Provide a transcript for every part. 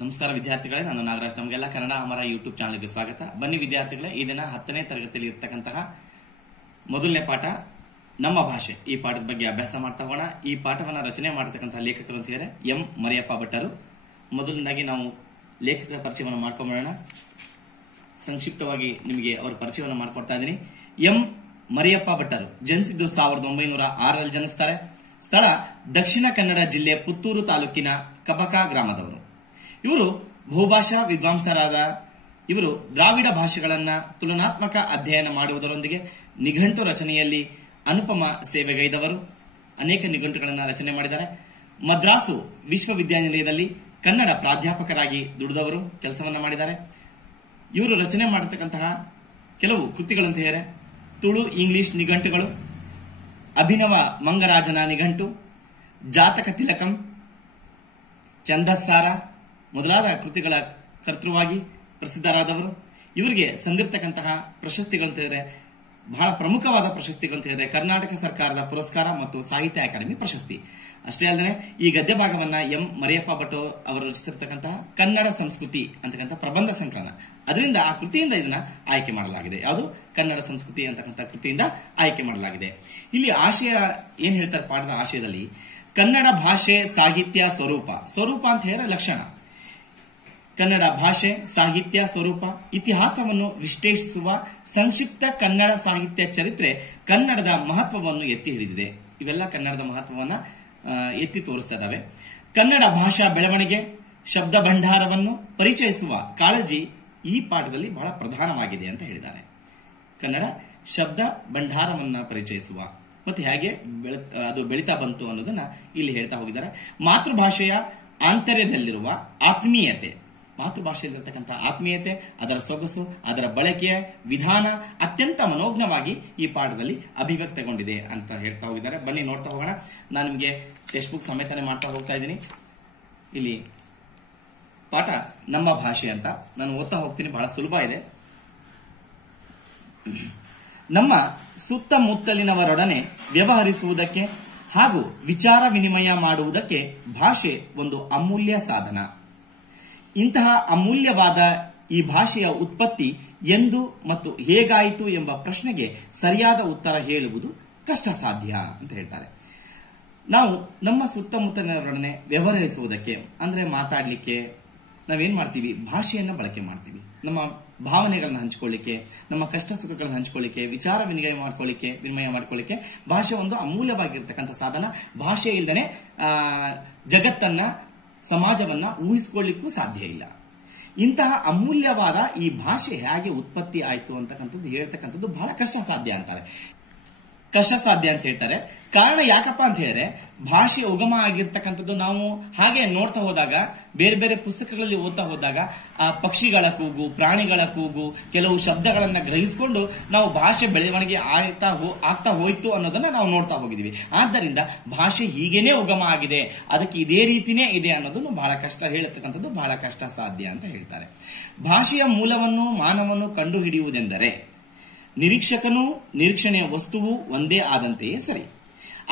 ನಮಸ್ಕಾರ ವಿದ್ಯಾರ್ಥಿಗಳೇ, ನಾನು ನಾಗರಾಜ್. ನಮಗೆಲ್ಲ ಕನ್ನಡ ಅಮರ ಯೂಟ್ಯೂಬ್ ಚಾನಲ್ಗೆ ಸ್ವಾಗತ. ಬನ್ನಿ ವಿದ್ಯಾರ್ಥಿಗಳೇ, ಈ ದಿನ 10ನೇ ತರಗತಿಯಲ್ಲಿ ಇರತಕ್ಕಂತಹ ಮೊದಲನೇ ಪಾಠ ನಮ್ಮ ಭಾಷೆ. ಈ ಪಾಠದ ಬಗ್ಗೆ ಅಭ್ಯಾಸ ಮಾಡ್ತಾ ಹೋಗೋಣ. ಈ ಪಾಠವನ್ನ ರಚನೆ ಮಾಡತಕ್ಕಂತಹ ಲೇಖಕರು ಅಂತ ಹೇಳಿದ್ರೆ ಎಂ ಮರಿಯಪ್ಪ ಭಟ್ಟರು. ಮೊದಲನೇದಾಗಿ ನಾವು ಲೇಖಕರ ಪರಿಚಯವನ್ನು ಮಾಡ್ಕೊಂಡ್ಬಿಡೋಣ. ಸಂಕ್ಷಿಪ್ತವಾಗಿ ನಿಮಗೆ ಅವರ ಪರಿಚಯವನ್ನು ಮಾಡ್ಕೊಡ್ತಾ ಇದ್ದೀನಿ. ಎಂ ಮರಿಯಪ್ಪ ಭಟ್ಟರು ಜನಿಸಿದ್ದು 1906ರಲ್ಲಿ ಜನಿಸ್ತಾರೆ. ಸ್ಥಳ ದಕ್ಷಿಣ ಕನ್ನಡ ಜಿಲ್ಲೆ ಪುತ್ತೂರು ತಾಲೂಕಿನ ಕಬಕ ಗ್ರಾಮದವರು. ಇವರು ಬಹುಭಾಷಾ ವಿದ್ವಾಂಸರಾದ ಇವರು ದ್ರಾವಿಡ ಭಾಷೆಗಳನ್ನ ತುಲನಾತ್ಮಕ ಅಧ್ಯಯನ ಮಾಡುವುದರೊಂದಿಗೆ ನಿಘಂಟು ರಚನೆಯಲ್ಲಿ ಅನುಪಮ ಸೇವೆಗೈದವರು. ಅನೇಕ ನಿಘಂಟುಗಳನ್ನು ರಚನೆ ಮಾಡಿದ್ದಾರೆ. ಮದ್ರಾಸು ವಿಶ್ವವಿದ್ಯಾನಿಲಯದಲ್ಲಿ ಕನ್ನಡ ಪ್ರಾಧ್ಯಾಪಕರಾಗಿ ದುಡಿದವರು ಕೆಲಸವನ್ನ ಮಾಡಿದ್ದಾರೆ. ಇವರು ರಚನೆ ಮಾಡತಕ್ಕಂತಹ ಕೆಲವು ಕೃತಿಗಳಂತ ಹೇಳಿದರೆ ತುಳು ಇಂಗ್ಲಿಷ್ ನಿಘಂಟುಗಳು, ಅಭಿನವ ಮಂಗರಾಜನ ನಿಘಂಟು, ಜಾತಕ ತಿಲಕಂ, ಛಂದಸ್ಸಾರ ಮೊದಲಾದ ಕೃತಿಗಳ ಕರ್ತೃವಾಗಿ ಪ್ರಸಿದ್ಧರಾದವರು. ಇವರಿಗೆ ಸಂದಿರ್ತಕ್ಕಂತಹ ಪ್ರಶಸ್ತಿಗಳಂತ ಹೇಳಿದ್ರೆ ಬಹಳ ಪ್ರಮುಖವಾದ ಪ್ರಶಸ್ತಿಗಳಂತ ಹೇಳಿದ್ರೆ ಕರ್ನಾಟಕ ಸರ್ಕಾರದ ಪುರಸ್ಕಾರ ಮತ್ತು ಸಾಹಿತ್ಯ ಅಕಾಡೆಮಿ ಪ್ರಶಸ್ತಿ. ಅಷ್ಟೇ ಅಲ್ಲದೆ ಈ ಗದ್ಯ ಭಾಗವನ್ನ ಎಂ ಮರಿಯಪ್ಪ ಭಟ್ ಅವರು ರಚಿಸಿರ್ತಕ್ಕಂತಹ ಕನ್ನಡ ಸಂಸ್ಕೃತಿ ಅಂತಕ್ಕಂಥ ಪ್ರಬಂಧ ಸಂಕಲನ, ಅದರಿಂದ ಆ ಕೃತಿಯಿಂದ ಇದನ್ನ ಆಯ್ಕೆ ಮಾಡಲಾಗಿದೆ. ಯಾವುದು ಕನ್ನಡ ಸಂಸ್ಕೃತಿ ಅಂತಕ್ಕಂಥ ಕೃತಿಯಿಂದ ಆಯ್ಕೆ ಮಾಡಲಾಗಿದೆ. ಇಲ್ಲಿ ಆಶಯ ಏನ್ ಹೇಳ್ತಾರೆ ಪಾಠದ ಆಶಯದಲ್ಲಿ, ಕನ್ನಡ ಭಾಷೆ ಸಾಹಿತ್ಯ ಸ್ವರೂಪ ಅಂತ ಹೇಳಿದ್ರೆ ಲಕ್ಷಣ. ಕನ್ನಡ ಭಾಷೆ ಸಾಹಿತ್ಯ ಸ್ವರೂಪ ಇತಿಹಾಸವನ್ನು ವಿಶ್ಲೇಷಿಸುವ ಸಂಕ್ಷಿಪ್ತ ಕನ್ನಡ ಸಾಹಿತ್ಯ ಚರಿತ್ರೆ ಕನ್ನಡದ ಮಹತ್ವವನ್ನು ಎತ್ತಿ ಹಿಡಿದಿದೆ. ಇವೆಲ್ಲ ಕನ್ನಡದ ಮಹತ್ವವನ್ನು ಎತ್ತಿ ತೋರಿಸ್ತಾ ಇದ್ದಾವೆ. ಕನ್ನಡ ಭಾಷಾ ಬೆಳವಣಿಗೆ ಶಬ್ದ ಭಂಡಾರವನ್ನು ಪರಿಚಯಿಸುವ ಕಾಳಜಿ ಈ ಪಾಠದಲ್ಲಿ ಬಹಳ ಪ್ರಧಾನವಾಗಿದೆ ಅಂತ ಹೇಳಿದ್ದಾರೆ. ಕನ್ನಡ ಶಬ್ದ ಭಂಡಾರವನ್ನ ಪರಿಚಯಿಸುವ ಮತ್ತೆ ಹೇಗೆ ಅದು ಬೆಳೀತಾ ಬಂತು ಅನ್ನೋದನ್ನ ಇಲ್ಲಿ ಹೇಳ್ತಾ ಹೋಗಿದ್ದಾರೆ. ಮಾತೃಭಾಷೆಯ ಆಂತರ್ಯದಲ್ಲಿರುವ ಆತ್ಮೀಯತೆ, ಮಾತೃಭಾಷೆಯಲ್ಲಿರತಕ್ಕಂಥ ಆತ್ಮೀಯತೆ, ಅದರ ಸೊಗಸು, ಅದರ ಬಳಕೆಯ ವಿಧಾನ ಅತ್ಯಂತ ಮನೋಜ್ಞವಾಗಿ ಈ ಪಾಠದಲ್ಲಿ ಅಭಿವ್ಯಕ್ತಗೊಂಡಿದೆ ಅಂತ ಹೇಳ್ತಾ ಹೋಗಿದ್ದಾರೆ. ಬನ್ನಿ ನೋಡ್ತಾ ಹೋಗೋಣ. ನಾನು ನಿಮಗೆ ಟೆಕ್ಸ್ಟ್ ಬುಕ್ ಸಮೇತನೆ ಮಾಡ್ತಾ ಹೋಗ್ತಾ ಇದ್ದೀನಿ. ಇಲ್ಲಿ ಪಾಠ ನಮ್ಮ ಭಾಷೆ ಅಂತ ನಾನು ಓದ್ತಾ ಹೋಗ್ತೀನಿ. ಬಹಳ ಸುಲಭ ಇದೆ. ನಮ್ಮ ಸುತ್ತಮುತ್ತಲಿನವರೊಡನೆ ವ್ಯವಹರಿಸುವುದಕ್ಕೆ ಹಾಗೂ ವಿಚಾರ ವಿನಿಮಯ ಮಾಡುವುದಕ್ಕೆ ಭಾಷೆ ಒಂದು ಅಮೂಲ್ಯ ಸಾಧನ. ಇಂತಹ ಅಮೂಲ್ಯವಾದ ಈ ಭಾಷೆಯ ಉತ್ಪತ್ತಿ ಎಂದು ಮತ್ತು ಹೇಗಾಯಿತು ಎಂಬ ಪ್ರಶ್ನೆಗೆ ಸರಿಯಾದ ಉತ್ತರ ಹೇಳುವುದು ಕಷ್ಟ ಸಾಧ್ಯ ಅಂತ ಹೇಳ್ತಾರೆ. ನಾವು ನಮ್ಮ ಸುತ್ತಮುತ್ತಲಿನವರೊಡನೆ ವ್ಯವಹರಿಸುವುದಕ್ಕೆ ಅಂದ್ರೆ ಮಾತಾಡಲಿಕ್ಕೆ ನಾವೇನ್ ಮಾಡ್ತೀವಿ, ಭಾಷೆಯನ್ನ ಬಳಕೆ ಮಾಡ್ತೀವಿ. ನಮ್ಮ ಭಾವನೆಗಳನ್ನ ಹಂಚಿಕೊಳ್ಳಿಕ್ಕೆ, ನಮ್ಮ ಕಷ್ಟ ಸುಖಗಳನ್ನ ಹಂಚಿಕೊಳ್ಳಿಕ್ಕೆ, ವಿಚಾರ ವಿನಿಮಯ ಮಾಡ್ಕೊಳ್ಳಿಕ್ಕೆ ಭಾಷೆ ಒಂದು ಅಮೂಲ್ಯವಾಗಿರ್ತಕ್ಕಂಥ ಸಾಧನ. ಭಾಷೆ ಇಲ್ಲದೆ ಜಗತ್ತನ್ನ ಸಮಾಜವನ್ನ ಊಹಿಸಿಕೊಳ್ಳಿಕ್ಕೂ ಸಾಧ್ಯ ಇಲ್ಲ. ಇಂತಹ ಅಮೂಲ್ಯವಾದ ಈ ಭಾಷೆ ಹೇಗೆ ಉತ್ಪತ್ತಿ ಆಯಿತು ಅಂತಕ್ಕಂಥದ್ದು ಹೇಳ್ತಕ್ಕಂಥದ್ದು ಬಹಳ ಕಷ್ಟ ಸಾಧ್ಯ ಅಂತಾರೆ. ಕಷ್ಟ ಸಾಧ್ಯ ಅಂತ ಹೇಳ್ತಾರೆ. ಕಾರಣ ಯಾಕಪ್ಪ ಅಂತ ಹೇಳಿದ್ರೆ, ಭಾಷೆ ಉಗಮ ಆಗಿರ್ತಕ್ಕಂಥದ್ದು ನಾವು ಹಾಗೆ ನೋಡ್ತಾ ಹೋದಾಗ, ಬೇರೆ ಬೇರೆ ಪುಸ್ತಕಗಳಲ್ಲಿ ಓದ್ತಾ ಹೋದಾಗ ಆ ಪಕ್ಷಿಗಳ ಕೂಗು, ಪ್ರಾಣಿಗಳ ಕೂಗು, ಕೆಲವು ಶಬ್ದಗಳನ್ನ ಗ್ರಹಿಸಿಕೊಂಡು ನಾವು ಭಾಷೆ ಬೆಳವಣಿಗೆ ಆಗ್ತಾ ಹೋಯ್ತು ಅನ್ನೋದನ್ನ ನಾವು ನೋಡ್ತಾ ಹೋಗಿದೀವಿ. ಆದ್ದರಿಂದ ಭಾಷೆ ಹೀಗೇನೆ ಉಗಮ ಆಗಿದೆ, ಅದಕ್ಕೆ ಇದೇ ರೀತಿನೇ ಇದೆ ಅನ್ನೋದನ್ನು ಬಹಳ ಕಷ್ಟ ಹೇಳತಕ್ಕಂಥದ್ದು ಬಹಳ ಕಷ್ಟ ಸಾಧ್ಯ ಅಂತ ಹೇಳ್ತಾರೆ. ಭಾಷೆಯ ಮೂಲವನ್ನು ಮಾನವನು ಕಂಡು ಹಿಡಿಯುವುದೆಂದರೆ ನಿರೀಕ್ಷಕನೂ ನಿರೀಕ್ಷಣೆಯ ವಸ್ತುವು ಒಂದೇ ಆದಂತೆಯೇ ಸರಿ.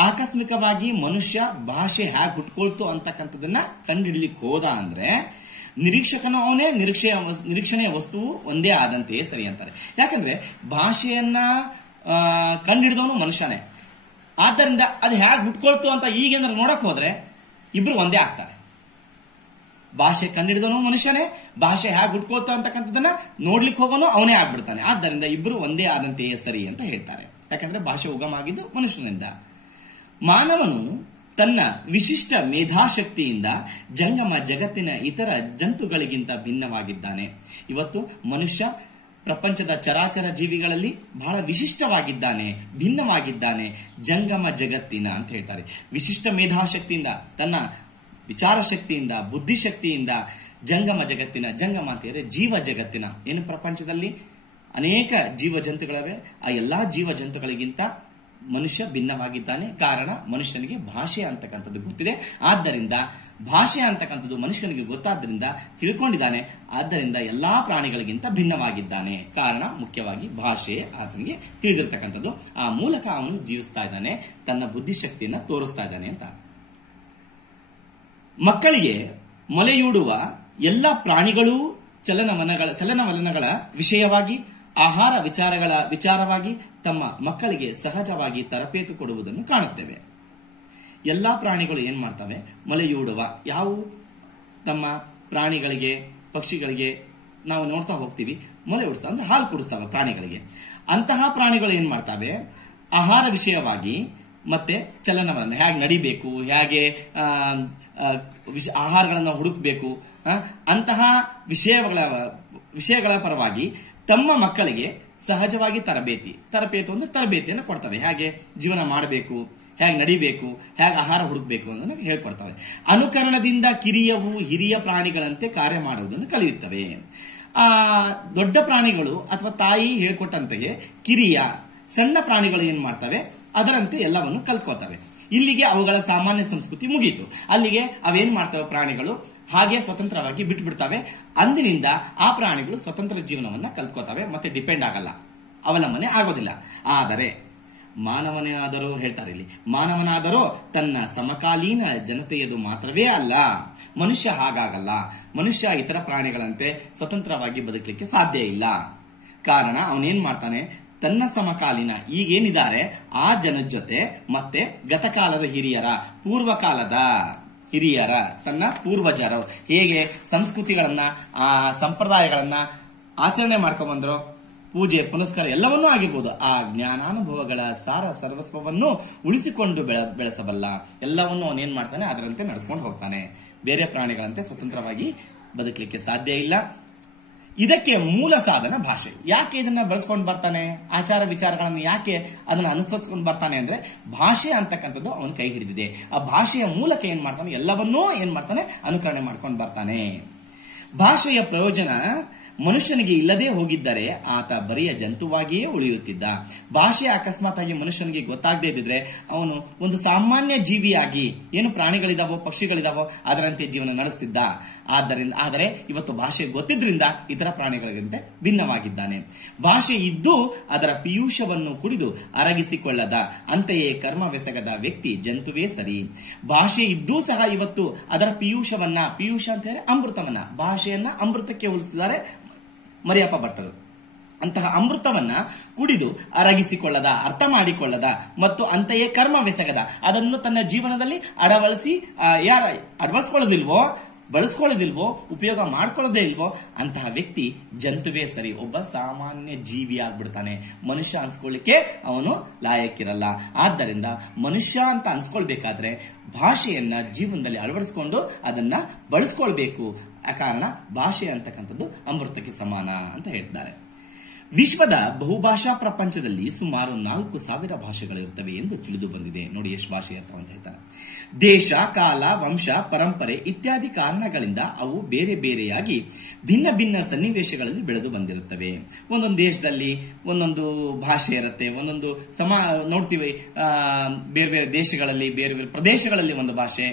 ಆಕಸ್ಮಿಕವಾಗಿ ಮನುಷ್ಯ ಭಾಷೆ ಹೇಗೆ ಹುಟ್ಕೊಳ್ತು ಅಂತಕ್ಕಂಥದನ್ನ ಕಂಡುಹಿಡಿಲಿಕ್ಕೆ ಹೋದ ಅಂದ್ರೆ ನಿರೀಕ್ಷಕನು ಅವನೇ, ನಿರೀಕ್ಷಣೆಯ ವಸ್ತುವು ಒಂದೇ ಆದಂತೆಯೇ ಸರಿ ಅಂತಾರೆ. ಯಾಕಂದ್ರೆ ಭಾಷೆಯನ್ನ ಕಂಡುಹಿಡಿದವನು ಮನುಷ್ಯನೇ. ಆದ್ದರಿಂದ ಅದು ಹೇಗೆ ಹುಟ್ಕೊಳ್ತು ಅಂತ ಈಗೇನಾದ್ರು ನೋಡಕ್ ಹೋದ್ರೆ ಇಬ್ರು ಒಂದೇ ಆಗ್ತಾರೆ. ಭಾಷೆ ಕಂಡಿಡಿದವನು ಮನುಷ್ಯನೇ, ಭಾಷೆ ಹೇಗೆ ಹುಟ್ಕೋತ ಅಂತಕ್ಕಂಥದನ್ನ ನೋಡ್ಲಿಕ್ಕೆ ಹೋಗೋನು ಅವನೇ ಆಗ್ಬಿಡ್ತಾನೆ. ಆದ್ದರಿಂದ ಇಬ್ಬರು ಒಂದೇ ಆದಂತೆಯೇ ಸರಿ ಅಂತ ಹೇಳ್ತಾರೆ. ಯಾಕಂದ್ರೆ ಭಾಷೆ ಉಗಮ ಆಗಿದ್ದು ಮನುಷ್ಯನಿಂದ. ಮಾನವನು ತನ್ನ ವಿಶಿಷ್ಟ ಮೇಧಾಶಕ್ತಿಯಿಂದ ಜಂಗಮ ಜಗತ್ತಿನ ಇತರ ಜಂತುಗಳಿಗಿಂತ ಭಿನ್ನವಾಗಿದ್ದಾನೆ. ಇವತ್ತು ಮನುಷ್ಯ ಪ್ರಪಂಚದ ಚರಾಚರ ಜೀವಿಗಳಲ್ಲಿ ಬಹಳ ವಿಶಿಷ್ಟವಾಗಿದ್ದಾನೆ, ಭಿನ್ನವಾಗಿದ್ದಾನೆ ಜಂಗಮ ಜಗತ್ತಿನ ಅಂತ ಹೇಳ್ತಾರೆ. ವಿಶಿಷ್ಟ ಮೇಧಾಶಕ್ತಿಯಿಂದ, ತನ್ನ ವಿಚಾರ ಶಕ್ತಿಯಿಂದ, ಬುದ್ಧಿಶಕ್ತಿಯಿಂದ ಜಂಗಮ ಜಗತ್ತಿನ, ಜಂಗಮ ಅಂತ ಹೇಳಿದ್ರೆ ಜೀವ ಜಗತ್ತಿನ, ಏನು ಪ್ರಪಂಚದಲ್ಲಿ ಅನೇಕ ಜೀವ ಜಂತುಗಳಿವೆ, ಆ ಎಲ್ಲಾ ಜೀವ ಜಂತುಗಳಿಗಿಂತ ಮನುಷ್ಯ ಭಿನ್ನವಾಗಿದ್ದಾನೆ. ಕಾರಣ ಮನುಷ್ಯನಿಗೆ ಭಾಷೆ ಅಂತಕ್ಕಂಥದ್ದು ಗೊತ್ತಿದೆ. ಆದ್ದರಿಂದ ಭಾಷೆ ಅಂತಕ್ಕಂಥದ್ದು ಮನುಷ್ಯನಿಗೆ ಗೊತ್ತಾದ್ರಿಂದ ತಿಳ್ಕೊಂಡಿದ್ದಾನೆ. ಆದ್ದರಿಂದ ಎಲ್ಲಾ ಪ್ರಾಣಿಗಳಿಗಿಂತ ಭಿನ್ನವಾಗಿದ್ದಾನೆ. ಕಾರಣ ಮುಖ್ಯವಾಗಿ ಭಾಷೆ ಆತನಿಗೆ ತಿಳಿದಿರ್ತಕ್ಕಂಥದ್ದು. ಆ ಮೂಲಕ ಅವನು ಜೀವಿಸ್ತಾ ಇದ್ದಾನೆ, ತನ್ನ ಬುದ್ಧಿಶಕ್ತಿಯನ್ನ ತೋರಿಸ್ತಾ ಇದ್ದಾನೆ ಅಂತ. ಮಕ್ಕಳಿಗೆ ಮೊಲೆಯೂಡುವ ಎಲ್ಲ ಪ್ರಾಣಿಗಳೂ ಚಲನವಲನಗಳ ವಿಷಯವಾಗಿ, ಆಹಾರ ವಿಚಾರವಾಗಿ ತಮ್ಮ ಮಕ್ಕಳಿಗೆ ಸಹಜವಾಗಿ ತರಬೇತು ಕೊಡುವುದನ್ನು ಕಾಣುತ್ತೇವೆ. ಎಲ್ಲಾ ಪ್ರಾಣಿಗಳು ಏನ್ ಮಾಡ್ತವೆ, ಮೊಲೆಯೂಡುವ ಯಾವ ತಮ್ಮ ಪ್ರಾಣಿಗಳಿಗೆ, ಪಕ್ಷಿಗಳಿಗೆ ನಾವು ನೋಡ್ತಾ ಹೋಗ್ತೀವಿ, ಮೊಲೆ ಉಡಿಸ್ತಾವೆ ಅಂದ್ರೆ ಹಾಲು ಕುಡಿಸ್ತಾವೆ ಪ್ರಾಣಿಗಳಿಗೆ. ಅಂತಹ ಪ್ರಾಣಿಗಳು ಏನ್ ಮಾಡ್ತವೆ, ಆಹಾರ ವಿಷಯವಾಗಿ ಮತ್ತೆ ಚಲನವಲನ, ಹೇಗೆ ನಡಿಬೇಕು, ಹೇಗೆ ಆಹಾರಗಳನ್ನು ಹುಡುಕಬೇಕು, ಅಂತಹ ವಿಷಯಗಳ ಪರವಾಗಿ ತಮ್ಮ ಮಕ್ಕಳಿಗೆ ಸಹಜವಾಗಿ ತರಬೇತಿಯನ್ನು ಕೊಡ್ತವೆ. ಹೇಗೆ ಜೀವನ ಮಾಡಬೇಕು, ಹೇಗೆ ನಡಿಬೇಕು, ಹೇಗೆ ಆಹಾರ ಹುಡುಕಬೇಕು ಅನ್ನೋದನ್ನು ಹೇಳ್ಕೊಡ್ತವೆ. ಅನುಕರಣದಿಂದ ಕಿರಿಯವು ಹಿರಿಯ ಪ್ರಾಣಿಗಳಂತೆ ಕಾರ್ಯ ಮಾಡುವುದನ್ನು ಕಲಿಯುತ್ತವೆ. ದೊಡ್ಡ ಪ್ರಾಣಿಗಳು ಅಥವಾ ತಾಯಿ ಹೇಳ್ಕೊಟ್ಟಂತೆಯೇ ಕಿರಿಯ ಸಣ್ಣ ಪ್ರಾಣಿಗಳು ಏನ್ ಮಾಡ್ತವೆ, ಅದರಂತೆ ಎಲ್ಲವನ್ನು ಕಲ್ತ್ಕೋತವೆ. ಇಲ್ಲಿಗೆ ಅವುಗಳ ಸಾಮಾನ್ಯ ಸಂಸ್ಕೃತಿ ಮುಗೀತು. ಅಲ್ಲಿಗೆ ಅವೇನ್ ಮಾಡ್ತವೆ, ಪ್ರಾಣಿಗಳು ಹಾಗೆ ಸ್ವತಂತ್ರವಾಗಿ ಬಿಟ್ಬಿಡ್ತವೆ. ಅಂದಿನಿಂದ ಆ ಪ್ರಾಣಿಗಳು ಸ್ವತಂತ್ರ ಜೀವನವನ್ನ ಕಲ್ತ್ಕೋತವೆ, ಮತ್ತೆ ಡಿಪೆಂಡ್ ಆಗಲ್ಲ, ಅವಲಂಬನೆ ಆಗೋದಿಲ್ಲ. ಆದರೆ ಮಾನವನಾದರೂ ಹೇಳ್ತಾರೆ ಇಲ್ಲಿ, ಮಾನವನಾದರೂ ತನ್ನ ಸಮಕಾಲೀನ ಜನತೆಯದು ಮಾತ್ರವೇ ಅಲ್ಲ, ಮನುಷ್ಯ ಹಾಗಾಗಲ್ಲ. ಮನುಷ್ಯ ಇತರ ಪ್ರಾಣಿಗಳಂತೆ ಸ್ವತಂತ್ರವಾಗಿ ಬದುಕಲಿಕ್ಕೆ ಸಾಧ್ಯ ಇಲ್ಲ. ಕಾರಣ ಅವನೇನ್ ಮಾಡ್ತಾನೆ, ತನ್ನ ಸಮಕಾಲೀನ ಈಗೇನಿದ್ದಾರೆ ಆ ಜನದ ಜೊತೆ ಮತ್ತೆ ಗತಕಾಲದ ಹಿರಿಯರ, ಪೂರ್ವಕಾಲದ ಹಿರಿಯರ, ತನ್ನ ಪೂರ್ವಜರು ಹೇಗೆ ಸಂಸ್ಕೃತಿಗಳನ್ನ, ಆ ಸಂಪ್ರದಾಯಗಳನ್ನ ಆಚರಣೆ ಮಾಡ್ಕೊಂಡ್ಬಂದ್ರು, ಪೂಜೆ ಪುನಸ್ಕಾರ ಎಲ್ಲವನ್ನೂ ಆಗಿರ್ಬೋದು, ಆ ಜ್ಞಾನಾನುಭವಗಳ ಸಾರ ಸರ್ವಸ್ವವನ್ನು ಉಳಿಸಿಕೊಂಡು ಬೆಳೆಸಬಲ್ಲ. ಎಲ್ಲವನ್ನೂ ಅವನೇನ್ ಮಾಡ್ತಾನೆ, ಅದರಂತೆ ನಡೆಸ್ಕೊಂಡು ಹೋಗ್ತಾನೆ. ಬೇರೆ ಪ್ರಾಣಿಗಳಂತೆ ಸ್ವತಂತ್ರವಾಗಿ ಬದುಕಲಿಕ್ಕೆ ಸಾಧ್ಯ ಇಲ್ಲ. ಇದಕ್ಕೆ ಮೂಲ ಸಾಧನ ಭಾಷೆ. ಯಾಕೆ ಇದನ್ನ ಬಳಸ್ಕೊಂಡು ಬರ್ತಾನೆ, ಆಚಾರ ವಿಚಾರಗಳನ್ನು ಯಾಕೆ ಅದನ್ನ ಅನುಸರಿಸ್ಕೊಂಡು ಬರ್ತಾನೆ ಅಂದ್ರೆ, ಭಾಷೆ ಅಂತಕ್ಕಂಥದ್ದು ಅವನ ಕೈ ಹಿಡಿದಿದೆ. ಆ ಭಾಷೆಯ ಮೂಲಕ ಏನ್ ಮಾಡ್ತಾನೆ, ಎಲ್ಲವನ್ನೂ ಏನ್ ಮಾಡ್ತಾನೆ, ಅನುಕರಣೆ ಮಾಡ್ಕೊಂಡು ಬರ್ತಾನೆ. ಭಾಷೆಯ ಪ್ರಯೋಜನ ಮನುಷ್ಯನಿಗೆ ಇಲ್ಲದೆ ಹೋಗಿದ್ದರೆ ಆತ ಬರಿಯ ಜಂತುವಾಗಿಯೇ ಉಳಿಯುತ್ತಿದ್ದ. ಭಾಷೆ ಅಕಸ್ಮಾತ್ ಆಗಿ ಮನುಷ್ಯನಿಗೆ ಗೊತ್ತಾಗದೇ ಇದ್ದಿದ್ರೆ ಅವನು ಒಂದು ಸಾಮಾನ್ಯ ಜೀವಿಯಾಗಿ, ಏನು ಪ್ರಾಣಿಗಳಿದಾವೋ ಪಕ್ಷಿಗಳಿದಾವೋ ಅದರಂತೆ ಜೀವನ ನಡೆಸ್ತಿದ್ದ. ಆದರೆ ಇವತ್ತು ಭಾಷೆ ಗೊತ್ತಿದ್ರಿಂದ ಇತರ ಪ್ರಾಣಿಗಳಿಗಂತೆ ಭಿನ್ನವಾಗಿದ್ದಾನೆ. ಭಾಷೆ ಇದ್ದು ಅದರ ಪಿಯೂಷವನ್ನು ಕುಡಿದು ಅರಗಿಸಿಕೊಳ್ಳದ, ಅಂತೆಯೇ ಕರ್ಮವೆಸಗದ ವ್ಯಕ್ತಿ ಜಂತುವೇ ಸರಿ. ಭಾಷೆ ಇದ್ದೂ ಸಹ ಇವತ್ತು ಅದರ ಪಿಯೂಷ ಅಂತ ಹೇಳಿ ಅಮೃತವನ್ನ, ಭಾಷೆಯನ್ನ ಅಮೃತಕ್ಕೆ ಹೋಲಿಸಿದ್ದಾರೆ ಮರಿಯಪ್ಪ ಭಟ್ಟರು. ಅಂತಹ ಅಮೃತವನ್ನ ಕುಡಿದು ಅರಗಿಸಿಕೊಳ್ಳದ, ಅರ್ಥ ಮಾಡಿಕೊಳ್ಳದ ಮತ್ತು ಅಂತೆಯೇ ಕರ್ಮವೆಸಗದ, ಅದನ್ನು ತನ್ನ ಜೀವನದಲ್ಲಿ ಬಳಸ್ಕೊಳ್ಳೋದಿಲ್ವೋ, ಉಪಯೋಗ ಮಾಡ್ಕೊಳ್ಳೋದೇ ಇಲ್ವೋ ಅಂತಹ ವ್ಯಕ್ತಿ ಜಂತುವೇ ಸರಿ, ಒಬ್ಬ ಸಾಮಾನ್ಯ ಜೀವಿ ಆಗ್ಬಿಡ್ತಾನೆ. ಮನುಷ್ಯ ಅನ್ಸ್ಕೊಳ್ಳಿಕ್ಕೆ ಅವನು ಲಾಯಕ್ಕಿರಲ್ಲ. ಆದ್ದರಿಂದ ಮನುಷ್ಯ ಅಂತ ಅನ್ಸ್ಕೊಳ್ಬೇಕಾದ್ರೆ ಭಾಷೆಯನ್ನ ಜೀವನದಲ್ಲಿ ಅಳವಡಿಸಿಕೊಂಡು ಅದನ್ನ ಬಳಸ್ಕೊಳ್ಬೇಕು. ಕಾರಣ ಭಾಷೆ ಅಂತಕ್ಕಂಥದ್ದು ಅಮೃತಕ್ಕೆ ಸಮಾನ ಅಂತ ಹೇಳ್ತಾರೆ. ವಿಶ್ವದ ಬಹುಭಾಷಾ ಪ್ರಪಂಚದಲ್ಲಿ ಸುಮಾರು 4,000 ಭಾಷೆಗಳಿರುತ್ತವೆ ಎಂದು ತಿಳಿದು ಬಂದಿದೆ. ನೋಡಿ ಎಷ್ಟು ಭಾಷೆ ಇರ್ತವೆ ಅಂತ ಹೇಳ್ತಾರೆ. ದೇಶ, ಕಾಲ, ವಂಶ, ಪರಂಪರೆ ಇತ್ಯಾದಿ ಕಾರಣಗಳಿಂದ ಅವು ಬೇರೆ ಬೇರೆಯಾಗಿ ಭಿನ್ನ ಭಿನ್ನ ಸನ್ನಿವೇಶಗಳಲ್ಲಿ ಬೆಳೆದು ಬಂದಿರುತ್ತವೆ. ಒಂದೊಂದು ದೇಶದಲ್ಲಿ ಒಂದೊಂದು ಭಾಷೆ ಇರುತ್ತೆ, ಒಂದೊಂದು ನೋಡ್ತೀವಿ. ಬೇರೆ ಬೇರೆ ದೇಶಗಳಲ್ಲಿ, ಬೇರೆ ಬೇರೆ ಪ್ರದೇಶಗಳಲ್ಲಿ ಒಂದು ಭಾಷೆ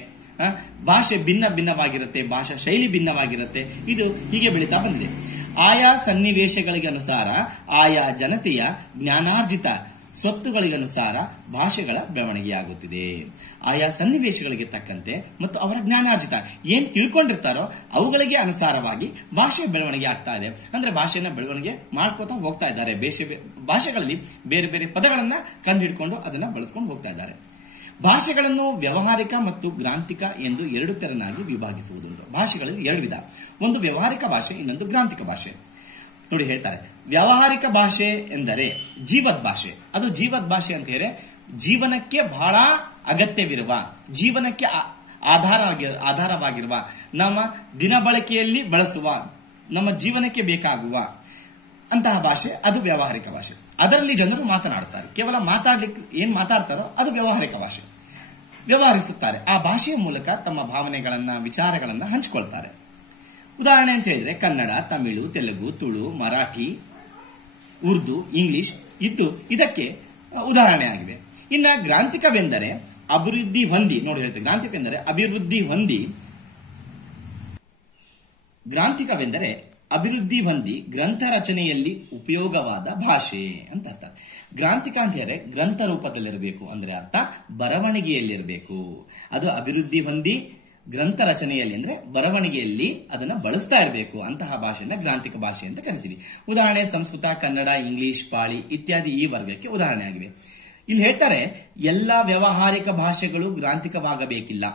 ಭಿನ್ನವಾಗಿರುತ್ತೆ, ಭಾಷಾ ಶೈಲಿ ಭಿನ್ನವಾಗಿರುತ್ತೆ. ಇದು ಹೀಗೆ ಬೆಳೀತಾ ಬಂದಿದೆ. ಆಯಾ ಸನ್ನಿವೇಶಗಳಿಗೆ ಅನುಸಾರ, ಆಯಾ ಜನತೆಯ ಜ್ಞಾನಾರ್ಜಿತ ಸ್ವತ್ತುಗಳಿಗನುಸಾರ ಭಾಷೆಗಳ ಬೆಳವಣಿಗೆಯಾಗುತ್ತಿದೆ. ಆಯಾ ಸನ್ನಿವೇಶಗಳಿಗೆ ತಕ್ಕಂತೆ ಮತ್ತು ಅವರ ಜ್ಞಾನಾರ್ಜಿತ ಏನ್ ತಿಳ್ಕೊಂಡಿರ್ತಾರೋ ಅವುಗಳಿಗೆ ಅನುಸಾರವಾಗಿ ಭಾಷೆ ಬೆಳವಣಿಗೆ ಆಗ್ತಾ ಇದೆ. ಅಂದ್ರೆ ಭಾಷೆನ ಬೆಳವಣಿಗೆ ಮಾಡ್ಕೋತಾ ಹೋಗ್ತಾ ಇದ್ದಾರೆ. ಭಾಷೆಗಳಲ್ಲಿ ಬೇರೆ ಬೇರೆ ಪದಗಳನ್ನ ಕಂಡುಹಿಡ್ಕೊಂಡು ಅದನ್ನ ಬಳಸ್ಕೊಂಡು ಹೋಗ್ತಾ ಇದ್ದಾರೆ. ಭಾಷೆಗಳನ್ನು ವ್ಯಾವಹಾರಿಕ ಮತ್ತು ಗ್ರಾಂಥಿಕ ಎಂದು 2 ತೆರನಾಗಿ ವಿಭಾಗಿಸುವುದುಂಟು. ಭಾಷೆಗಳಲ್ಲಿ 2 ವಿಧ, ಒಂದು ವ್ಯಾವಹಾರಿಕ ಭಾಷೆ, ಇನ್ನೊಂದು ಗ್ರಾಂಥಿಕ ಭಾಷೆ. ನೋಡಿ ಹೇಳ್ತಾರೆ, ವ್ಯಾವಹಾರಿಕ ಭಾಷೆ ಎಂದರೆ ಜೀವದ್ ಭಾಷೆ. ಅದು ಜೀವದ್ ಭಾಷೆ ಅಂತ ಹೇಳಿದ್ರೆ ಜೀವನಕ್ಕೆ ಬಹಳ ಅಗತ್ಯವಿರುವ, ಜೀವನಕ್ಕೆ ಆಧಾರವಾಗಿರುವ, ನಮ್ಮ ದಿನಬಳಕೆಯಲ್ಲಿ ಬಳಸುವ, ನಮ್ಮ ಜೀವನಕ್ಕೆ ಬೇಕಾಗುವ ಅಂತಹ ಭಾಷೆ, ಅದು ವ್ಯಾವಹಾರಿಕ ಭಾಷೆ. ಅದರಲ್ಲಿ ಜನರು ಮಾತನಾಡುತ್ತಾರೆ. ಕೇವಲ ಏನ್ ಮಾತಾಡ್ತಾರೋ ಅದು ವ್ಯಾವಹಾರಿಕ ಭಾಷೆ. ವ್ಯವಹರಿಸುತ್ತಾರೆ. ಆ ಭಾಷೆಯ ಮೂಲಕ ತಮ್ಮ ಭಾವನೆಗಳನ್ನ, ವಿಚಾರಗಳನ್ನ ಹಂಚಿಕೊಳ್ತಾರೆ. ಉದಾಹರಣೆ ಅಂತ ಹೇಳಿದ್ರೆ ಕನ್ನಡ, ತಮಿಳು, ತೆಲುಗು, ತುಳು, ಮರಾಠಿ, ಉರ್ದು, ಇಂಗ್ಲಿಷ್ ಇದಕ್ಕೆ ಉದಾಹರಣೆ ಆಗಿವೆ. ಇನ್ನ ಗ್ರಾಂಥಿಕವೆಂದರೆ ಅಭಿವೃದ್ಧಿ ಹೊಂದಿ, ನೋಡಿ ಹೇಳ್ತಾರೆ, ಗ್ರಾಂಥಿಕವೆಂದರೆ ಅಭಿವೃದ್ಧಿ ಹೊಂದಿ ಗ್ರಂಥ ರಚನೆಯಲ್ಲಿ ಉಪಯೋಗವಾದ ಭಾಷೆ ಅಂತ ಅರ್ಥ. ಗ್ರಾಂಥಿಕ ಅಂತ ಹೇಳಿದ್ರೆ ಗ್ರಂಥ ರೂಪದಲ್ಲಿರಬೇಕು, ಅಂದ್ರೆ ಅರ್ಥ ಬರವಣಿಗೆಯಲ್ಲಿರಬೇಕು. ಅದು ಅಭಿವೃದ್ಧಿ ಹೊಂದಿ ಗ್ರಂಥ ರಚನೆಯಲ್ಲಿ ಅಂದ್ರೆ ಬರವಣಿಗೆಯಲ್ಲಿ ಅದನ್ನ ಬಳಸ್ತಾ ಇರಬೇಕು. ಅಂತಹ ಭಾಷೆಯನ್ನ ಗ್ರಾಂಥಿಕ ಭಾಷೆ ಅಂತ ಕರಿತೀವಿ. ಉದಾಹರಣೆ ಸಂಸ್ಕೃತ, ಕನ್ನಡ, ಇಂಗ್ಲಿಷ್, ಪಾಳಿ ಇತ್ಯಾದಿ ಈ ವರ್ಗಕ್ಕೆ ಉದಾಹರಣೆ ಆಗಿವೆ. ಇಲ್ಲಿ ಹೇಳ್ತಾರೆ ಎಲ್ಲಾ ವ್ಯಾವಹಾರಿಕ ಭಾಷೆಗಳು ಗ್ರಾಂಥಿಕವಾಗಬೇಕಿಲ್ಲ.